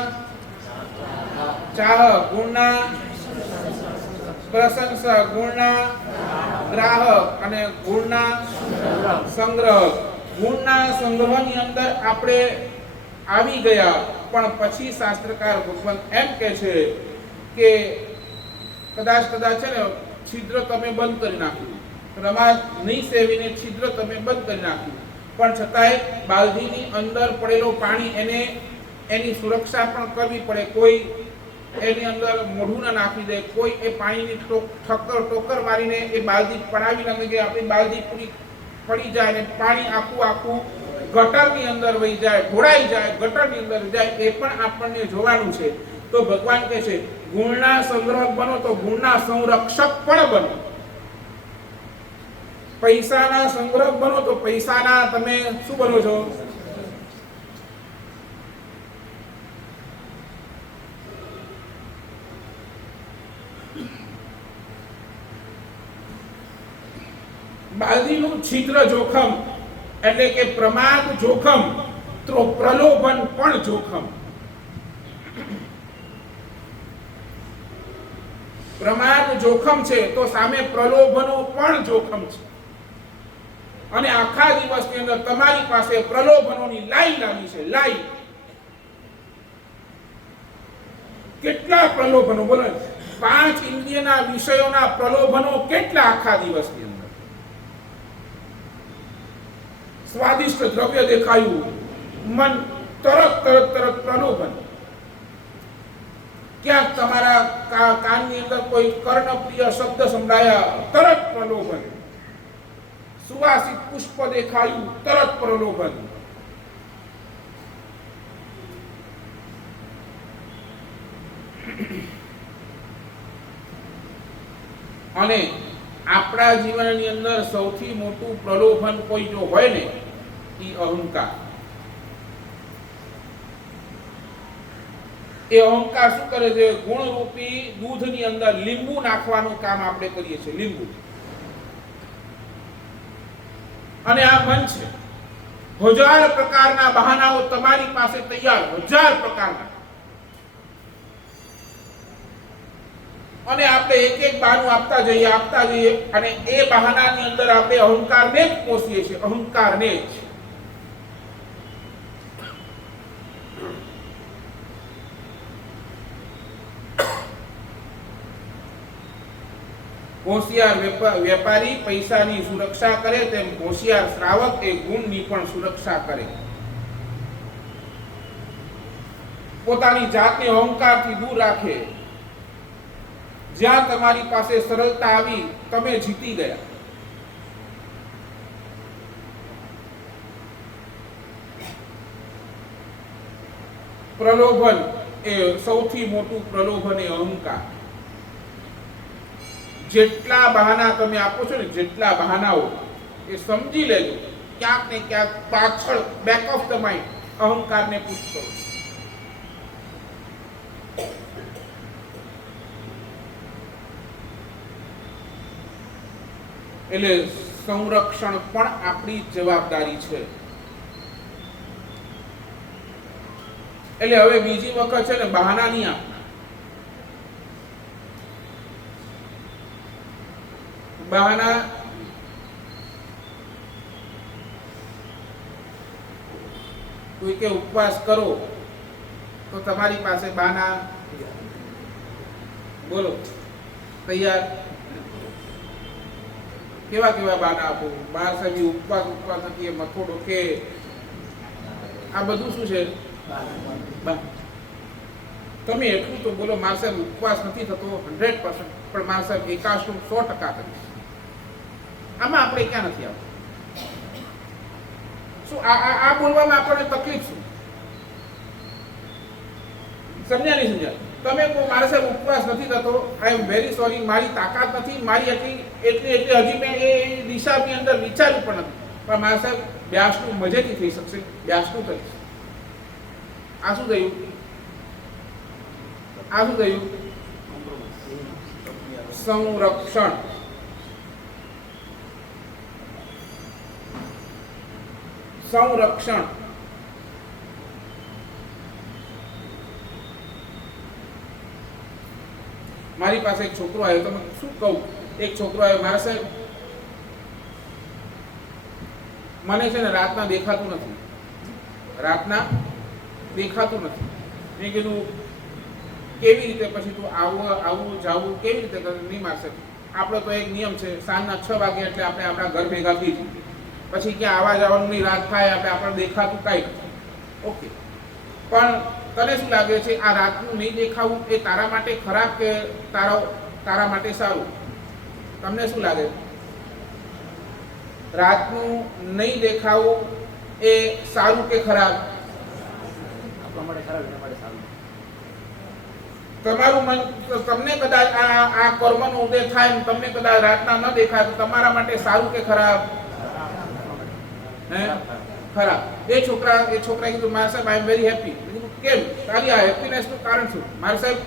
ચાહક, ગુણના પ્રશંસક, ગુણના ગ્રાહક અને ગુણના સંગ્રહક. ગુણના સંગ્રહની અંદર આપણે આવી ગયા, પણ પછી શાસ્ત્રકાર ભગવાન એમ કહે છે કે કદાચ છે ને છિદ્ર તમે બંધ કરી નાખ્યું, પ્રમાદ નહીં સેવીને છિદ્ર તમે બંધ કરી નાખ્યું, પણ છતાંય બાલદીની અંદર પડેલો પાણી એની સુરક્ષા પણ કરવી પડે. કોઈ એની અંદર મોઢું ના નાખી દે, કોઈ એ પાણીની ટોકર મારીને એ બાલદી પડાવી નાખે કે આપણી બાલદી પૂરી પડી જાય ને પાણી આખું ગટરની અંદર વહી જાય, ઢોળાઈ જાય, ગટરની અંદર જાય. એ પણ આપણને જોવાનું છે. તો ભગવાન કહે છે ગુણના સંગ્રહક બનો તો ગુણના સંરક્ષક પણ બનો. પૈસાના સંગ્રહક બનો તો પૈસાના તમે શું બનો છો? બાલદીનું છિદ્ર જોખમ એટલે કે પ્રમાદ જોખમ, તો પ્રલોભન પણ જોખમ. પ્રમાદ જોખમ છે તો સામે પ્રલોભનો પણ જોખમ છે. અને આખા દિવસની અંદર તમારી પાસે પ્રલોભનોની લાઈન લાગી છે, લાઈન કેટલા પ્રલોભનો બોલો, 5 ઇન્દ્રિયના વિષયોના પ્રલોભનો કેટલા આખા દિવસની અંદર. સ્વાદિષ્ટ દ્રવ્ય દેખાયું, મન તરત પ્રલોભન. ક્યાંક તમારા કાનની અંદર કોઈ કર્ણપ્રિય શબ્દ સંભળાયા, તરત પ્રલોભન. સુવાસિત પુષ્પ દેખાયું, તરત પ્રલોભન. અને આપણા જીવનની અંદર સૌથી મોટું પ્રલોભન કોઈ જો હોય ને, એ અહંકાર. એ અહંકાર શું કરે છે? ગુણરૂપી દૂધની અંદર લીંબુ નાખવાનું કામ આપણે કરીએ છીએ, લીંબુ. અને આ મન છે, 1000 પ્રકારના બહાનાઓ તમારી પાસે તૈયાર, 1000 પ્રકારના. અને આપણે એક એક બહાનું આપતા જઈએ અને એ બહાનાની અંદર આપણે અહંકારને જ પોષીએ છીએ, અહંકારને જ. હોશિયાર વેપારી પૈસાની સુરક્ષા કરે તેમ હોશિયાર શ્રાવક એ ગુણની પણ સુરક્ષા કરે. પોતાની જાતને અહંકારથી દૂર રાખે. જ્યાં તમારી પાસે સરળતા આવી, તમે જીતી ગયા. પ્રલોભન એ સૌથી મોટું પ્રલોભન એ અહંકાર. જેટલા બહાના તમે આપો છો ને, જેટલા બહાનાઓ, એ સમજી લેજો ક્યાંક ને ક્યાંક પાછળ, બેક ઓફ ધ માઇન્ડ, અહંકારને પુશ કરો. એટલે સંરક્ષણ પણ આપણી જવાબદારી છે. એટલે હવે બીજી વખત છે ને બહાના નહીં આપના. બહાના કોઈ કે ઉપવાસ કરો તો તમારી પાસે બહાના બોલો તૈયાર. કેવા કેવા બહાના આપો? 12 ઉપવાસ નથી, મથો ડોકે, આ બધું શું છે? તમે એટલું તો બોલો, મારા સાહેબ ઉપવાસ નથી થતો 100%, પણ મારા સાહેબ એકાશનું 100% કરીશ. આમાં આપણે ક્યાં નથી આવતું? શું આ બોલવામાં આપણને તકલીફ શું? સમજ્યા નહીં સમજ્યા? તમે કહો મારા સાહેબ ઉપવાસ નથી થતો, આઈ એમ વેરી સોરી, મારી તાકાત નથી, મારી એટલી હજી મેં એ દિશાની અંદર વિચાર્યું પણ નથી, પણ મારા સાહેબ 82 મજેથી થઈ શકશે, 82 કરીશ. આ શું થયું? આ શું થયું? સંરક્ષણ. સંરક્ષણ. મારી પાસે એક છોકરો આવ્યો, તમે શું કહું? એક છોકરો આવ્યો, મારા સાહેબ મને છે ને રાતના દેખાતું નથી, રાતના દેખાતું નથી. મેં કીધું કેવી રીતે? પછી તું આવું જાવું કેવી રીતે કરે? નહીં મારશે, આપણો તો એક નિયમ છે, સાંજના 6 વાગે એટલે આપણે આપણા ઘર ભેગા થઈ જઈએ, પછી ક્યાં આવવા જવાનું નહીં, રાત થાય આપણે દેખાતું કાંઈ નથી. ઓકે, પણ તને શું લાગે છે આ રાતનું નહીં દેખાવું એ તારા માટે ખરાબ કે તારા માટે સારું? તમને શું લાગે? રાતનું નહીં દેખાવું એ સારું કે ખરાબ? આપણા માટે ખરાબ, એના માટે સારું. તમારું મન, તમને કદાચ આ કર્મનો ઉદય થાય ને તમને કદાચ રાતના ન દેખાય તો તમારા માટે સારું કે ખરાબ? હે? ખરાબ. એ છોકરાએ કીધું મારા સાહેબ આઈ એમ વેરી હેપી. કેમ? તારી આ હેપીનેસનું કારણ શું? મારા સાહેબ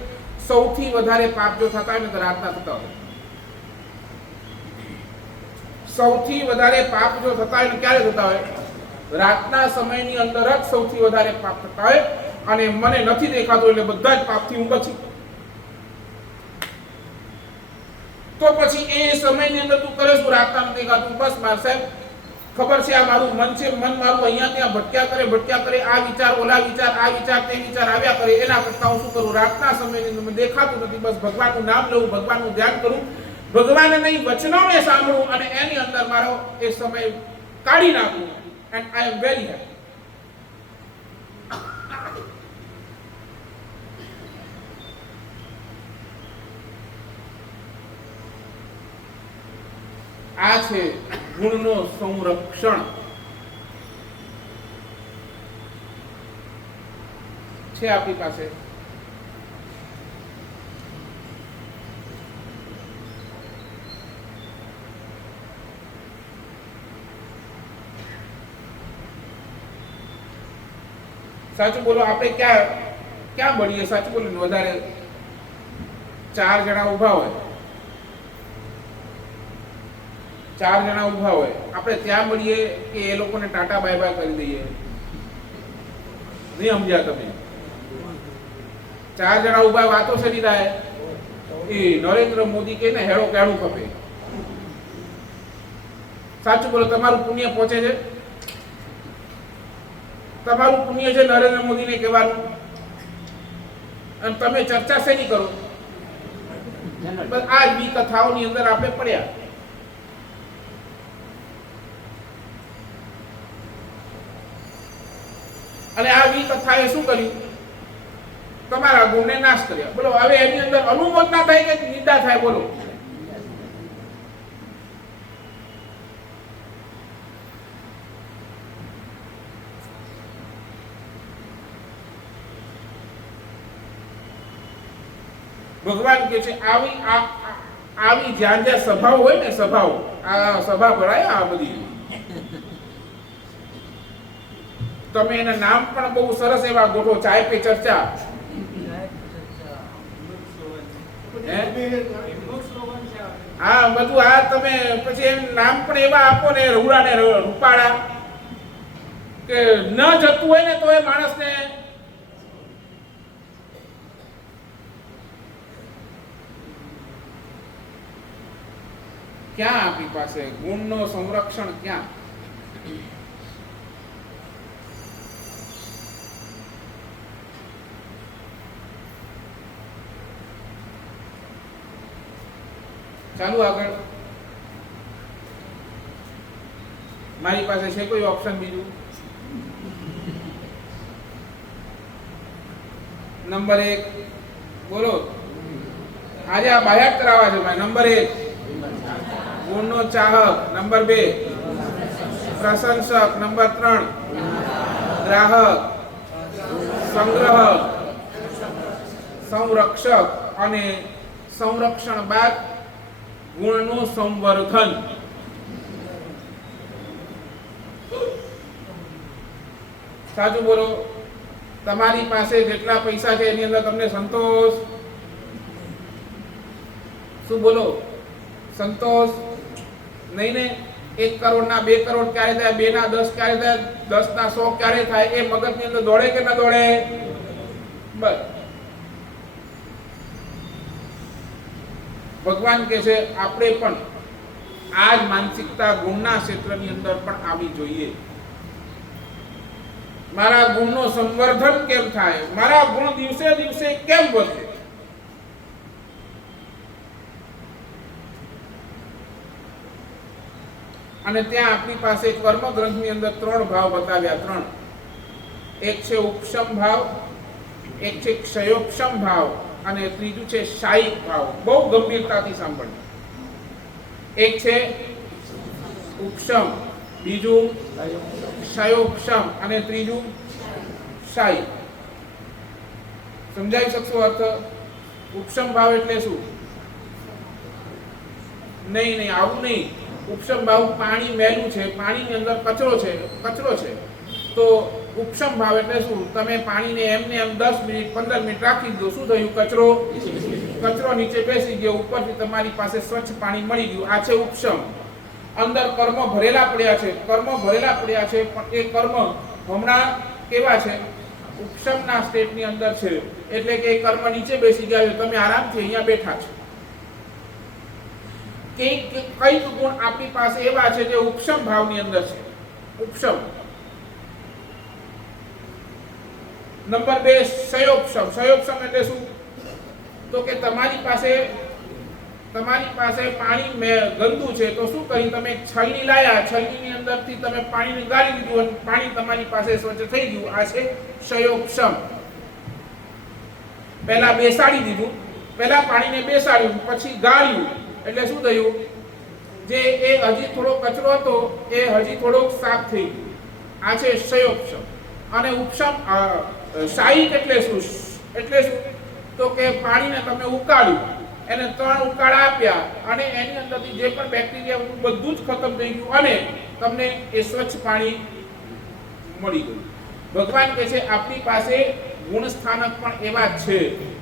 સૌથી વધારે પાપ જો થતા હોય ને તો રાતના થતા હોય. સૌથી વધારે પાપ જો થતા હોય ને ક્યારે થતા હોય? રાતના સમયની અંદર જ સૌથી વધારે પાપ થતા હોય. અને મને નથી દેખાતું એટલે બધા જ પાપથી હું બચી. તો પછી એ સમયની અંદર તું કરે શું? રાતના નથી દેખાતું, બસ મારા સાહેબ ખબર છે આ મારું મન છે, મન મારું અહીંયા ત્યાં ભટક્યા કરે, આ વિચાર ઓલા વિચાર, આ વિચાર તે વિચાર આવ્યા કરે. એના કરતા હું શું કરું, રાતના સમયની અંદર મને દેખાતું નથી, બસ ભગવાનનું નામ લઉં, ભગવાનનું ધ્યાન કરું, ભગવાન નહીં વચનોને સાંભળું અને એની અંદર મારો એ સમય કાઢી નાખું. And I am very happy. આ છે ગુણનો સંરક્ષણ. છે આપણી પાસે. સાચું બોલો, આપણે ક્યાં મળીએ? સાચું બોલો ને, વધારે 4 જણા ઊભા હોય, 4 જણા ઊભા હોય, આપણે ત્યાં મળીએ કે એ લોકોને ટાટા બાય બાય કરી દઈએ? નહીં સમજ્યા તમે? 4 જણા ઊભા વાતો શેની થાય? એ નરેન્દ્ર મોદી કે ને હેડો કેણું ખપે. સાચું બોલો, તમારું પુણ્ય પહોંચે છે? તમારું પુણ્ય છે નરેન્દ્ર મોદીને કહેવાનું, અને તમે ચર્ચા શેની કરો? બસ આ જ બી કથાઓની અંદર આપણે પડ્યા. અને આ વી કથાએ શું કર્યું? તમારા ગુણને નાશ કર્યા. બોલો, હવે એની અંદર અનુમોદના થાય કે નિંદા થાય? બોલો. ભગવાન કે છે આવી જ્યાં જ્યાં સભાઓ હોય ને, સભાઓ, આ સભા ભરાય આ બધી, તમે એના નામ પણ બહુ સરસ એવા ગોઠવો, ચાય પે ચર્ચા. હા, બધું આ તમે પછી એમ નામ પણ એવા આપો ને, રૂડા ને રૂપાળા, કે ન જતું હોય ને તો એ માણસને ક્યાં આપણી પાસે ગુણનો સંરક્ષણ ક્યાં? ચાલુ આગળ. મારી પાસે છે કોઈ ઓપ્શન બીજું? નંબર 1 બોલો. આજે આ બાયાત કરાવવા છે ભાઈ. નંબર 1 ગુણનો ચાહક, નંબર 2 પ્રશંસક, નંબર 3 ગ્રાહક, સંગ્રહક, સંરક્ષક અને સંરક્ષણ બાદ ગુણનું સંવર્ધન. સાચું બોલો. તમારી પાસે જેટલા પૈસા છે એની અંદર તમને સંતોષ? શું બોલો? સંતોષ નહીં ને? 1 કરોડના 2 કરોડ ક્યારે થાય? 2 ના 10 ક્યારે થાય? 10 ના 100 ક્યારે થાય? એ મગજની અંદર દોડે કે ના દોડે? બસ. ભગવાન કહે છે આપણે પણ આ જ માનસિકતા ગુણના ક્ષેત્રની અંદર પણ આવી જોઈએ. મારા ગુણનો સંવર્ધન કેમ થાય? મારા ગુણ દિવસે દિવસે કેમ વધે? અને ત્યાં આપણી પાસે કર્મ ગ્રંથની અંદર 3 ભાવ બતાવ્યા. 3. એક છે ઉપશમ ભાવ, એક છે ક્ષયોપશમ ભાવ અને ત્રીજું છે શાયિક ભાવ. બહુ ગંભીરતાથી સાંભળજો. એક છે ઉપશમ, બીજું ક્ષયોપશમ અને ત્રીજું શાયિક. સમજાવી શકશો અર્થ? ઉપશમ ભાવ એટલે શું? નહીં, આવું નહીં. ઉપશમ ભાવ પાણી મેલું છે, પાણીની અંદર કચરો છે. તો ઉપશમ ભાવ એટલે શું? તમે પાણીને એમને એમ 10 મિનિટ 15 મિનિટ રાખી દો, શું થયું? કચરો નીચે બેસી ગયો, ઉપરથી તમારી પાસે સ્વચ્છ પાણી મળી ગયું. આ છે ઉપશમ. અંદર કર્મ ભરેલા પડ્યા છે, પણ એ કર્મ હમણાં કેવા છે? ઉપશમના સ્ટેટની અંદર છે. એટલે કે એ કર્મ નીચે બેસી ગયા છે, તમે આરામથી અહીંયા બેઠા છો. કઈક ગુણ આપણી પાસે એવા છે જે ઉપશમ ભાવની અંદર છે. ઉપશમ. નંબર 2 સંયોગક્ષમ. સંયોગક્ષમ એટલે શું? તો કે તમારી પાસે પાણી ગંદુ છે તો શું કરી તમે છલની લાયા, છલનીની અંદરથી તમે પાણીને ગાળી દીધું અને પાણી તમારી પાસે સ્વચ્છ થઈ ગયું. આ છે સંયોગક્ષમ. પહેલા બેસાડી દીધું, પહેલા પાણીને બેસાડ્યું, પછી ગાળ્યું એટલે શું થયું? જે એ હજી થોડો કચરો હતો એ હજી થોડોક સાફ થઈ ગયો. આ છે સંયોગક્ષમ. અને ઉપશમ શાયિક એટલે શું? તો કે પાણીને તમે ઉકાળ્યું, એને 3 ઉકાળા આપ્યા અને એની અંદરથી જે પણ બેક્ટેરિયા બધું જ ખતમ થઈ ગયું અને તમને એ સ્વચ્છ પાણી મળી ગયું. ભગવાન કહે છે આપણી પાસે ગુણ સ્થાનક પણ એવા છે,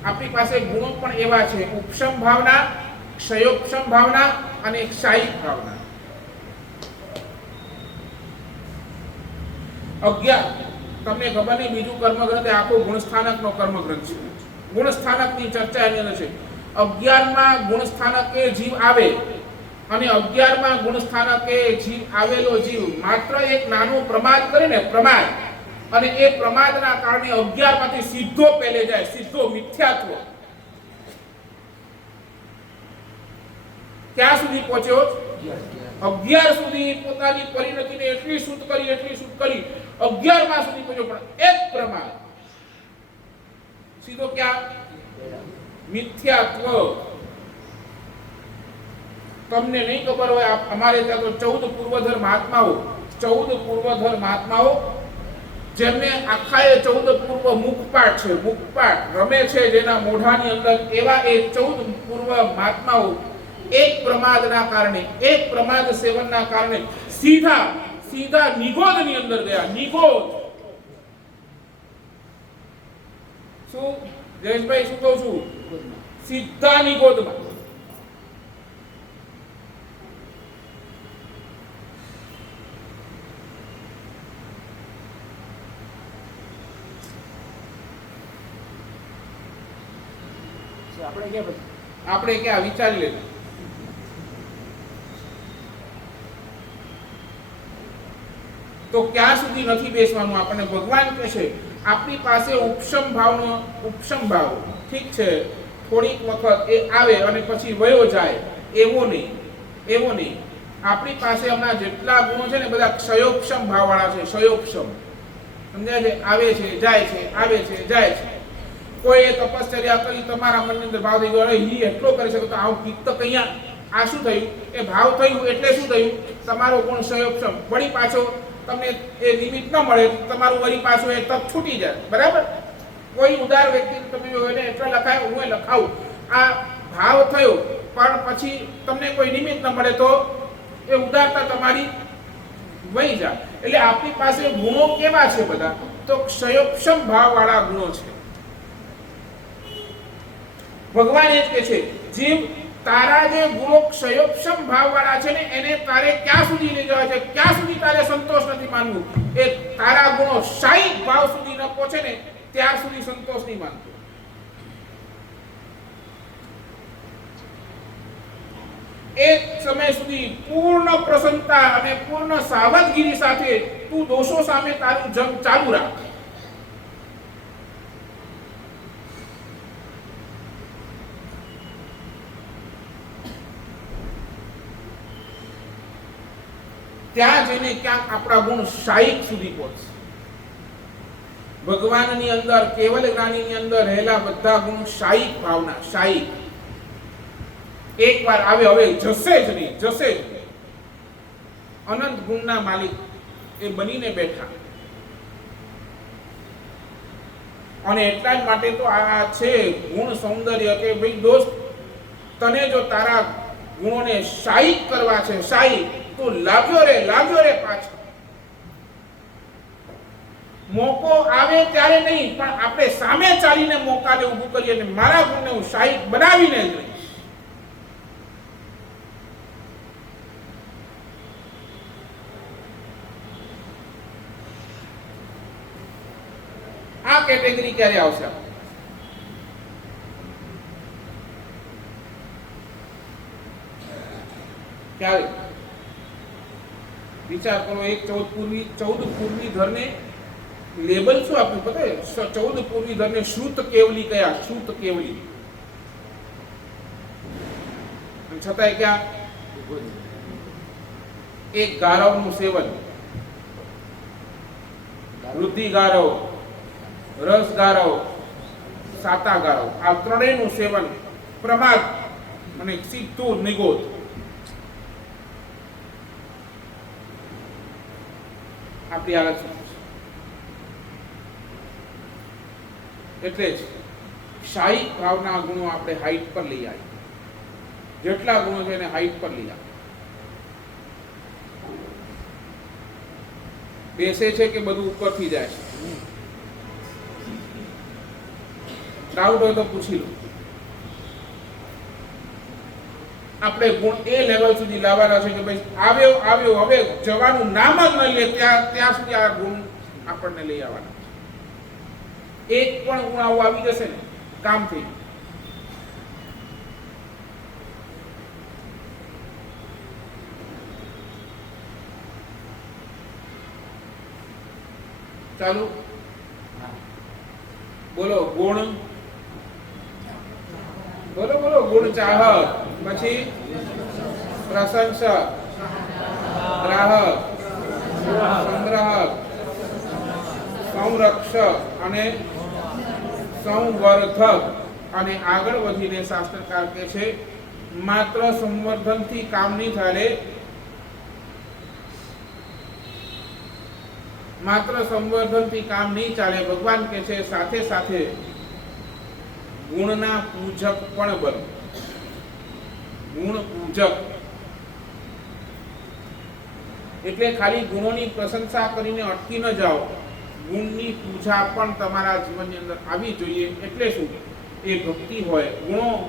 આપણી પાસે ગુણો પણ એવા છે. ઉપશમ ભાવના, ક્ષયોક્ષમ ભાવના અને શાયિક ભાવના. 11 તમને ખબર નહીં, બીજું કર્મગ્રંથ આખો ગુણસ્થાનકનો કર્મગ્રંથ છે. ગુણસ્થાનકની ચર્ચા એની અંદર છે. 11માં ગુણસ્થાનકે જીવ આવે અને 11માં ગુણસ્થાનકે જીવ આવેલો જીવ માત્ર એક નાનો પ્રમાદ કરે ને, પ્રમાદ, અને એ પ્રમાદના કારણે 11 માંથી સીધો પેલે જાય, સીધો મિથ્યાત્વ. ક્યાં સુધી પહોંચ્યો? 11 સુધી પોતાની પરિણતિને એટલી શુદ્ધ કરી 11માં સુધી પહોંચ્યો, પણ એક પ્રમાદ સીધો ક્યાં? મિથ્યાત્વ. તમને નહીં ખબર હોય, અમારે ત્યાં તો 14 પૂર્વધર મહાત્માઓ જેમને આખા 14 પૂર્વ મુખપાઠ છે, મુખપાઠ રમે છે જેના મોઢાની અંદર, એવા એ 14 પૂર્વ મહાત્માઓ એક પ્રમાદના કારણે, એક પ્રમાદ સેવનના કારણે સીધા નિગોદની અંદર ગયા. નિગોદ. શું જયેશભાઈ, શું કહું છું? સીધા નિગોદમાં. આપણે ક્યાં વિચારી લેવું. તો ક્યાં સુધી નથી બેસવાનું? આપણને ભગવાન કહે છે આપણી પાસે ઉપશમ ભાવ, ઠીક છે, થોડીક વખત એ આવે અને પછી વયો જાય, એવો નહીં. આપણી પાસે હમણાં જેટલા ગુણો છે ને બધા ક્ષયોક્ષમ ભાવવાળા છે. ક્ષયોક્ષમ, સમજાય છે? આવે છે, જાય છે, આવે છે, જાય છે. કોઈ તપશ્ચર્યા કરી, તમારા મનની અંદર ભાવ થઈ ગયો, અરે ઈ એટલો કરી શકે તો આવું કિક તો કયા. આ શું થયું? એ ભાવ થયું એટલે શું થયું? તમારો ગુણ ક્ષયોક્ષમ. વળી પાછો તમને એ નિમિત્ત ન મળે, તમારું વળી પાછું એ તપ છૂટી જાય. બરાબર? કોઈ ઉદાર વ્યક્તિ તમે એને એટલા લખાય, હું લખાવું, આ ભાવ થયો પણ પછી તમને કોઈ નિમિત્ત ન મળે તો એ ઉદારતા તમારી વહી જાય. એટલે આપણી પાસે ગુણો કેવા છે બધા? તો ક્ષયોક્ષમ ભાવવાળા ગુણો છે. ભગવાન એ જ કહે છે જીવ, તારા જે ગુણો ક્ષયોક્ષમ ભાવવાળા છે ને એને તારે ક્યાં સુધી લઈ જવા છે? ક્યાં સુધી તારે સંતોષ નથી માનવું? એ તારા ગુણો શાયિક ભાવ સુધી ન પહોંચે ને ત્યાર સુધી સંતોષ નહીં માનતો. એક સમય સુધી પૂર્ણ પ્રસન્નતા અને પૂર્ણ સાવધગીરી સાથે તું દોષો સામે તારું જંગ ચાલુ રાખ. ત્યાં જઈને ક્યાંક આપણા ગુણ શાયિક સુધી પહોંચશે. ભગવાનની અંદર, કેવલ જ્ઞાનીની અંદર રહેલા બધા ગુણ શાયિક ભાવના, શાયિક. એકવાર આવે હવે જશે જ નહીં. અનંત ગુણના માલિક એ બનીને બેઠા. અને એટલા જ માટે તો આ છે ગુણ સૌંદર્ય કે ભાઈ દોસ્ત, તને જો તારા ગુણોને શાયિક કરવા છે, શાયિક, તું લાગ્યો રે પાછો. મોકો આવે ત્યારે નહીં, પણ આપણે સામે ચાલીને મોકાને ઊભું કરીએ અને મારા ગુણને હું શાયિક બનાવીને જ રહીશ. આ કેટેગરી ક્યારે આવશે? ક્યારે? વિચાર કરો, એક 14 પૂર્વી ધરને લેબલ શું આપ્યું પતા? 14 પૂર્વી ધરને શ્રુત કેવલી કયા? શ્રુત કેવલી. અને છતાંય ક્યાં? એક ગારવનું સેવન, વૃદ્ધિ ગારવ, રસ ગારવ, સાતા ગારવ, આ ત્રણેયનું સેવન પ્રમાદ અને સીધું નિગોદ. આપણી હાલત શું છે? એટલે જ શાહી ભાવના ગુણો આપણે હાઈટ પર લઈ આવી. જેટલા ગુણો છે એને હાઈટ પર લઈ આવી. બેસે છે કે બધું ઉપરથી જાય છે? ડાઉટ હોય તો પૂછી લો. આપણે ગુણ એ લેવલ સુધી લાવવાના છે કે ભાઈ આવ્યો હવે જવાનું નામ જ નહીં લે ત્યાં સુધી આ ગુણ આપણને લઈ આવવાના. એક પણ ગુણ આવો આવી જશે ને કામ થઈ ગયું. ચાલુ બોલો. ગુણ બોલો. ગુણ ચાહક, પછી પ્રશંસક, ગ્રાહક, સંગ્રાહક, સંરક્ષક અને સંવર્ધક. અને આગળ વધીને શાસ્ત્રકાર કહે છે માત્ર સંવર્ધનથી કામ નહીં ચાલે, માત્ર સંવર્ધનથી કામ નહીં ચાલે. ભગવાન કહે છે સાથે સાથે ગુણના પૂજક પણ બનો. ગુણ પૂજક એટલે ખાલી ગુણોની પ્રશંસા કરીને અટકી ન જાઓ, ગુણની પૂજા પણ તમારા જીવનની અંદર આવી જોઈએ. એટલે શું? એ ભક્તિ હોય,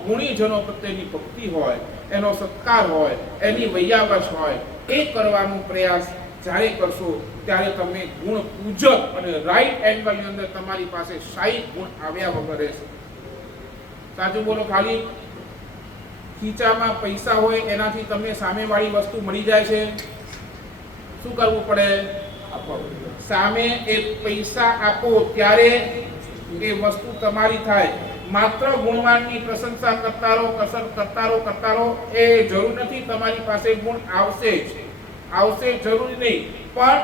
ગુણીજનો પ્રત્યેની ભક્તિ હોય, એનો સત્કાર હોય, એની વૈયાવશ હોય, એ કરવાનો પ્રયાસ જ્યારે કરશો ત્યારે તમે ગુણ પૂજક અને રાઈટ એંગલની અંદર તમારી પાસે શાહી ગુણ આવ્યા વગર રહેશે. સાચું બોલો. ખાલી ખીચામાં પૈસા હોય એનાથી તમને સામેવાળી વસ્તુ મળી જાય છે? શું કરવું પડે? સામે એક પૈસા આપો ત્યારે એ વસ્તુ તમારી થાય. માત્ર ગુણવાનની પ્રશંસા કરતા રહો એ જરૂર નથી. તમારી પાસે ગુણ આવશે જરૂરી નહીં. પણ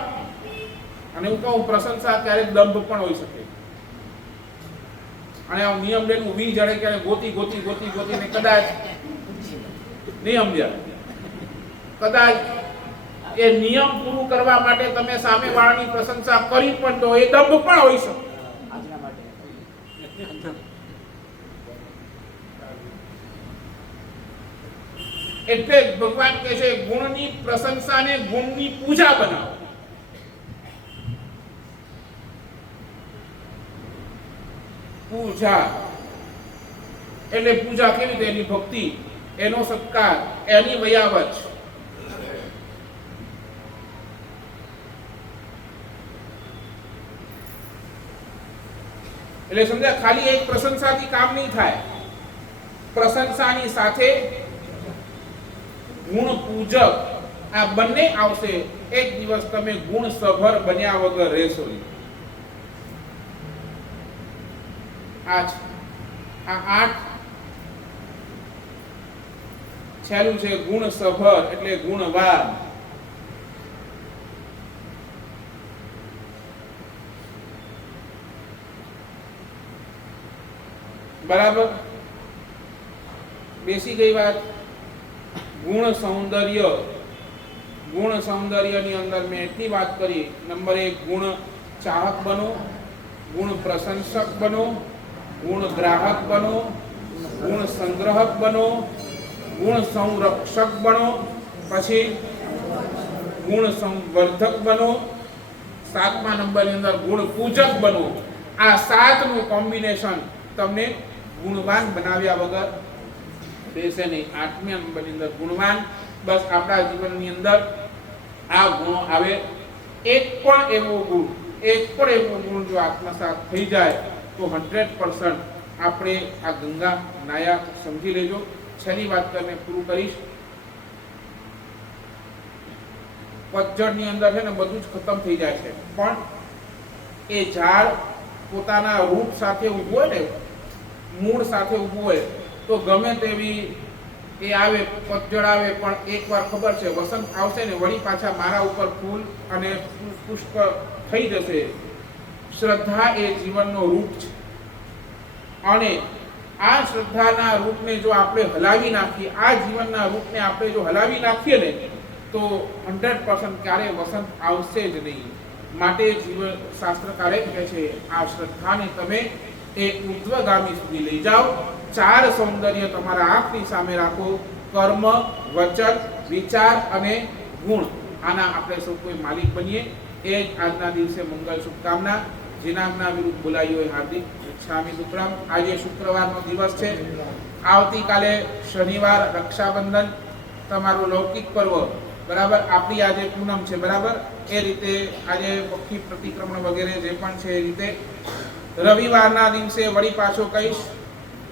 અને હું કહું પ્રશંસા ક્યારેક દંભ પણ હોઈ શકે. અને આ નિયમ લઈને ઊભી જડે કે ગોતીને કદાચ નહીં સમજ્યા, કદાચ એ નિયમ પૂરું કરવા માટે તમે સામે વાળાની પ્રશંસા કરી પણ તો એ દંભ પણ હોઈ શકે. એટલે ભગવાન કહે છે ગુણની પ્રશંસાને ગુણની પૂજા બનાવો. પૂજા એટલે પૂજા કેવી રીતે? એની ભક્તિ, એનો સત્કાર, એની વયાવચ. એટલે સમજ્યા? ખાલી એક પ્રશંસાથી કામ નહીં થાય. પ્રશંસાની સાથે ગુણ પૂજક આ બંને આવશે. એક દિવસ તમે ગુણ સભર બન્યા વગર રહેશો નહીં. આ 8 છેલ્લું છે ગુણ સભર એટલે ગુણવાન. બરાબર બેસી ગઈ વાત. ગુણ સૌંદર્યની અંદર મેં એટલી વાત કરી. નંબર 1 ગુણ ચાહક બનો, ગુણ પ્રશંસક બનો, ગુણ ગ્રાહક બનો, ગુણ સંગ્રહક બનો, ગુણ સંરક્ષક બનો, પછી ગુણ સંવર્ધક બનો, 7મા નંબરની અંદર ગુણ પૂજક બનો. આ 7નું કોમ્બિનેશન તમને ગુણવાન બનાવ્યા વગર બેસે નહીં. 8મા નંબરની અંદર ગુણવાન. બસ આપણા જીવનની અંદર આ ગુણો આવે. એક પણ એવો ગુણ જો આત્મસાત થઈ જાય તો 100% આપણે આ ગંગા નાયા. સમજી લેજો. છેલ્લી વાત કરીને પૂરું કરીશ. પતઝડની અંદર છે ને બધું જ ખતમ થઈ જાય છે, પણ એ ઝાડ પોતાના રૂટ સાથે ઊભું હોય ને, મૂળ સાથે ઊભું હોય તો ગમે તેવી એ આવે, પતઝડ આવે, પણ એકવાર ખબર છે વસંત આવશે ને વળી પાછા મારા ઉપર ફૂલ અને પુષ્પ થઈ જશે. શ્રદ્ધા એ જીવનનો રૂટ છે અને આ શ્રદ્ધાના રૂટને જો આપણે હલાવી નાખીએ, આ જીવનના રૂટને આપણે જો હલાવી નાખીએ ને તો 100% ક્યારે વસંત આવશે જ નહીં. માટે જીવન શાસ્ત્રકારે કહે છે આ શ્રદ્ધાને તમે એ ઉર્ધ્વગામી સુધી લઈ જાઓ. 4 સૌંદર્ય તમારા આંખની સામે રાખો: કર્મ, વચન, વિચાર અને ગુણ. આના આપણે સૌ કોઈ માલિક બનીએ. એ જ આજના દિવસે મંગલ શુભકામના. જેના વિરુદ્ધ બોલાયું હોય હાર્દિક ક્ષામી દુક્કડમ. આજે શુક્રવારનો દિવસ છે. આવતીકાલે શનિવાર, રક્ષાબંધન, તમારું લૌકિક પર્વ, બરાબર. આપણી આજે પૂનમ છે, બરાબર. એ રીતે આજે પક્ષી પ્રતિક્રમણ વગેરે જે પણ છે એ રીતે રવિવારના દિવસે વળી પાછો કહીશ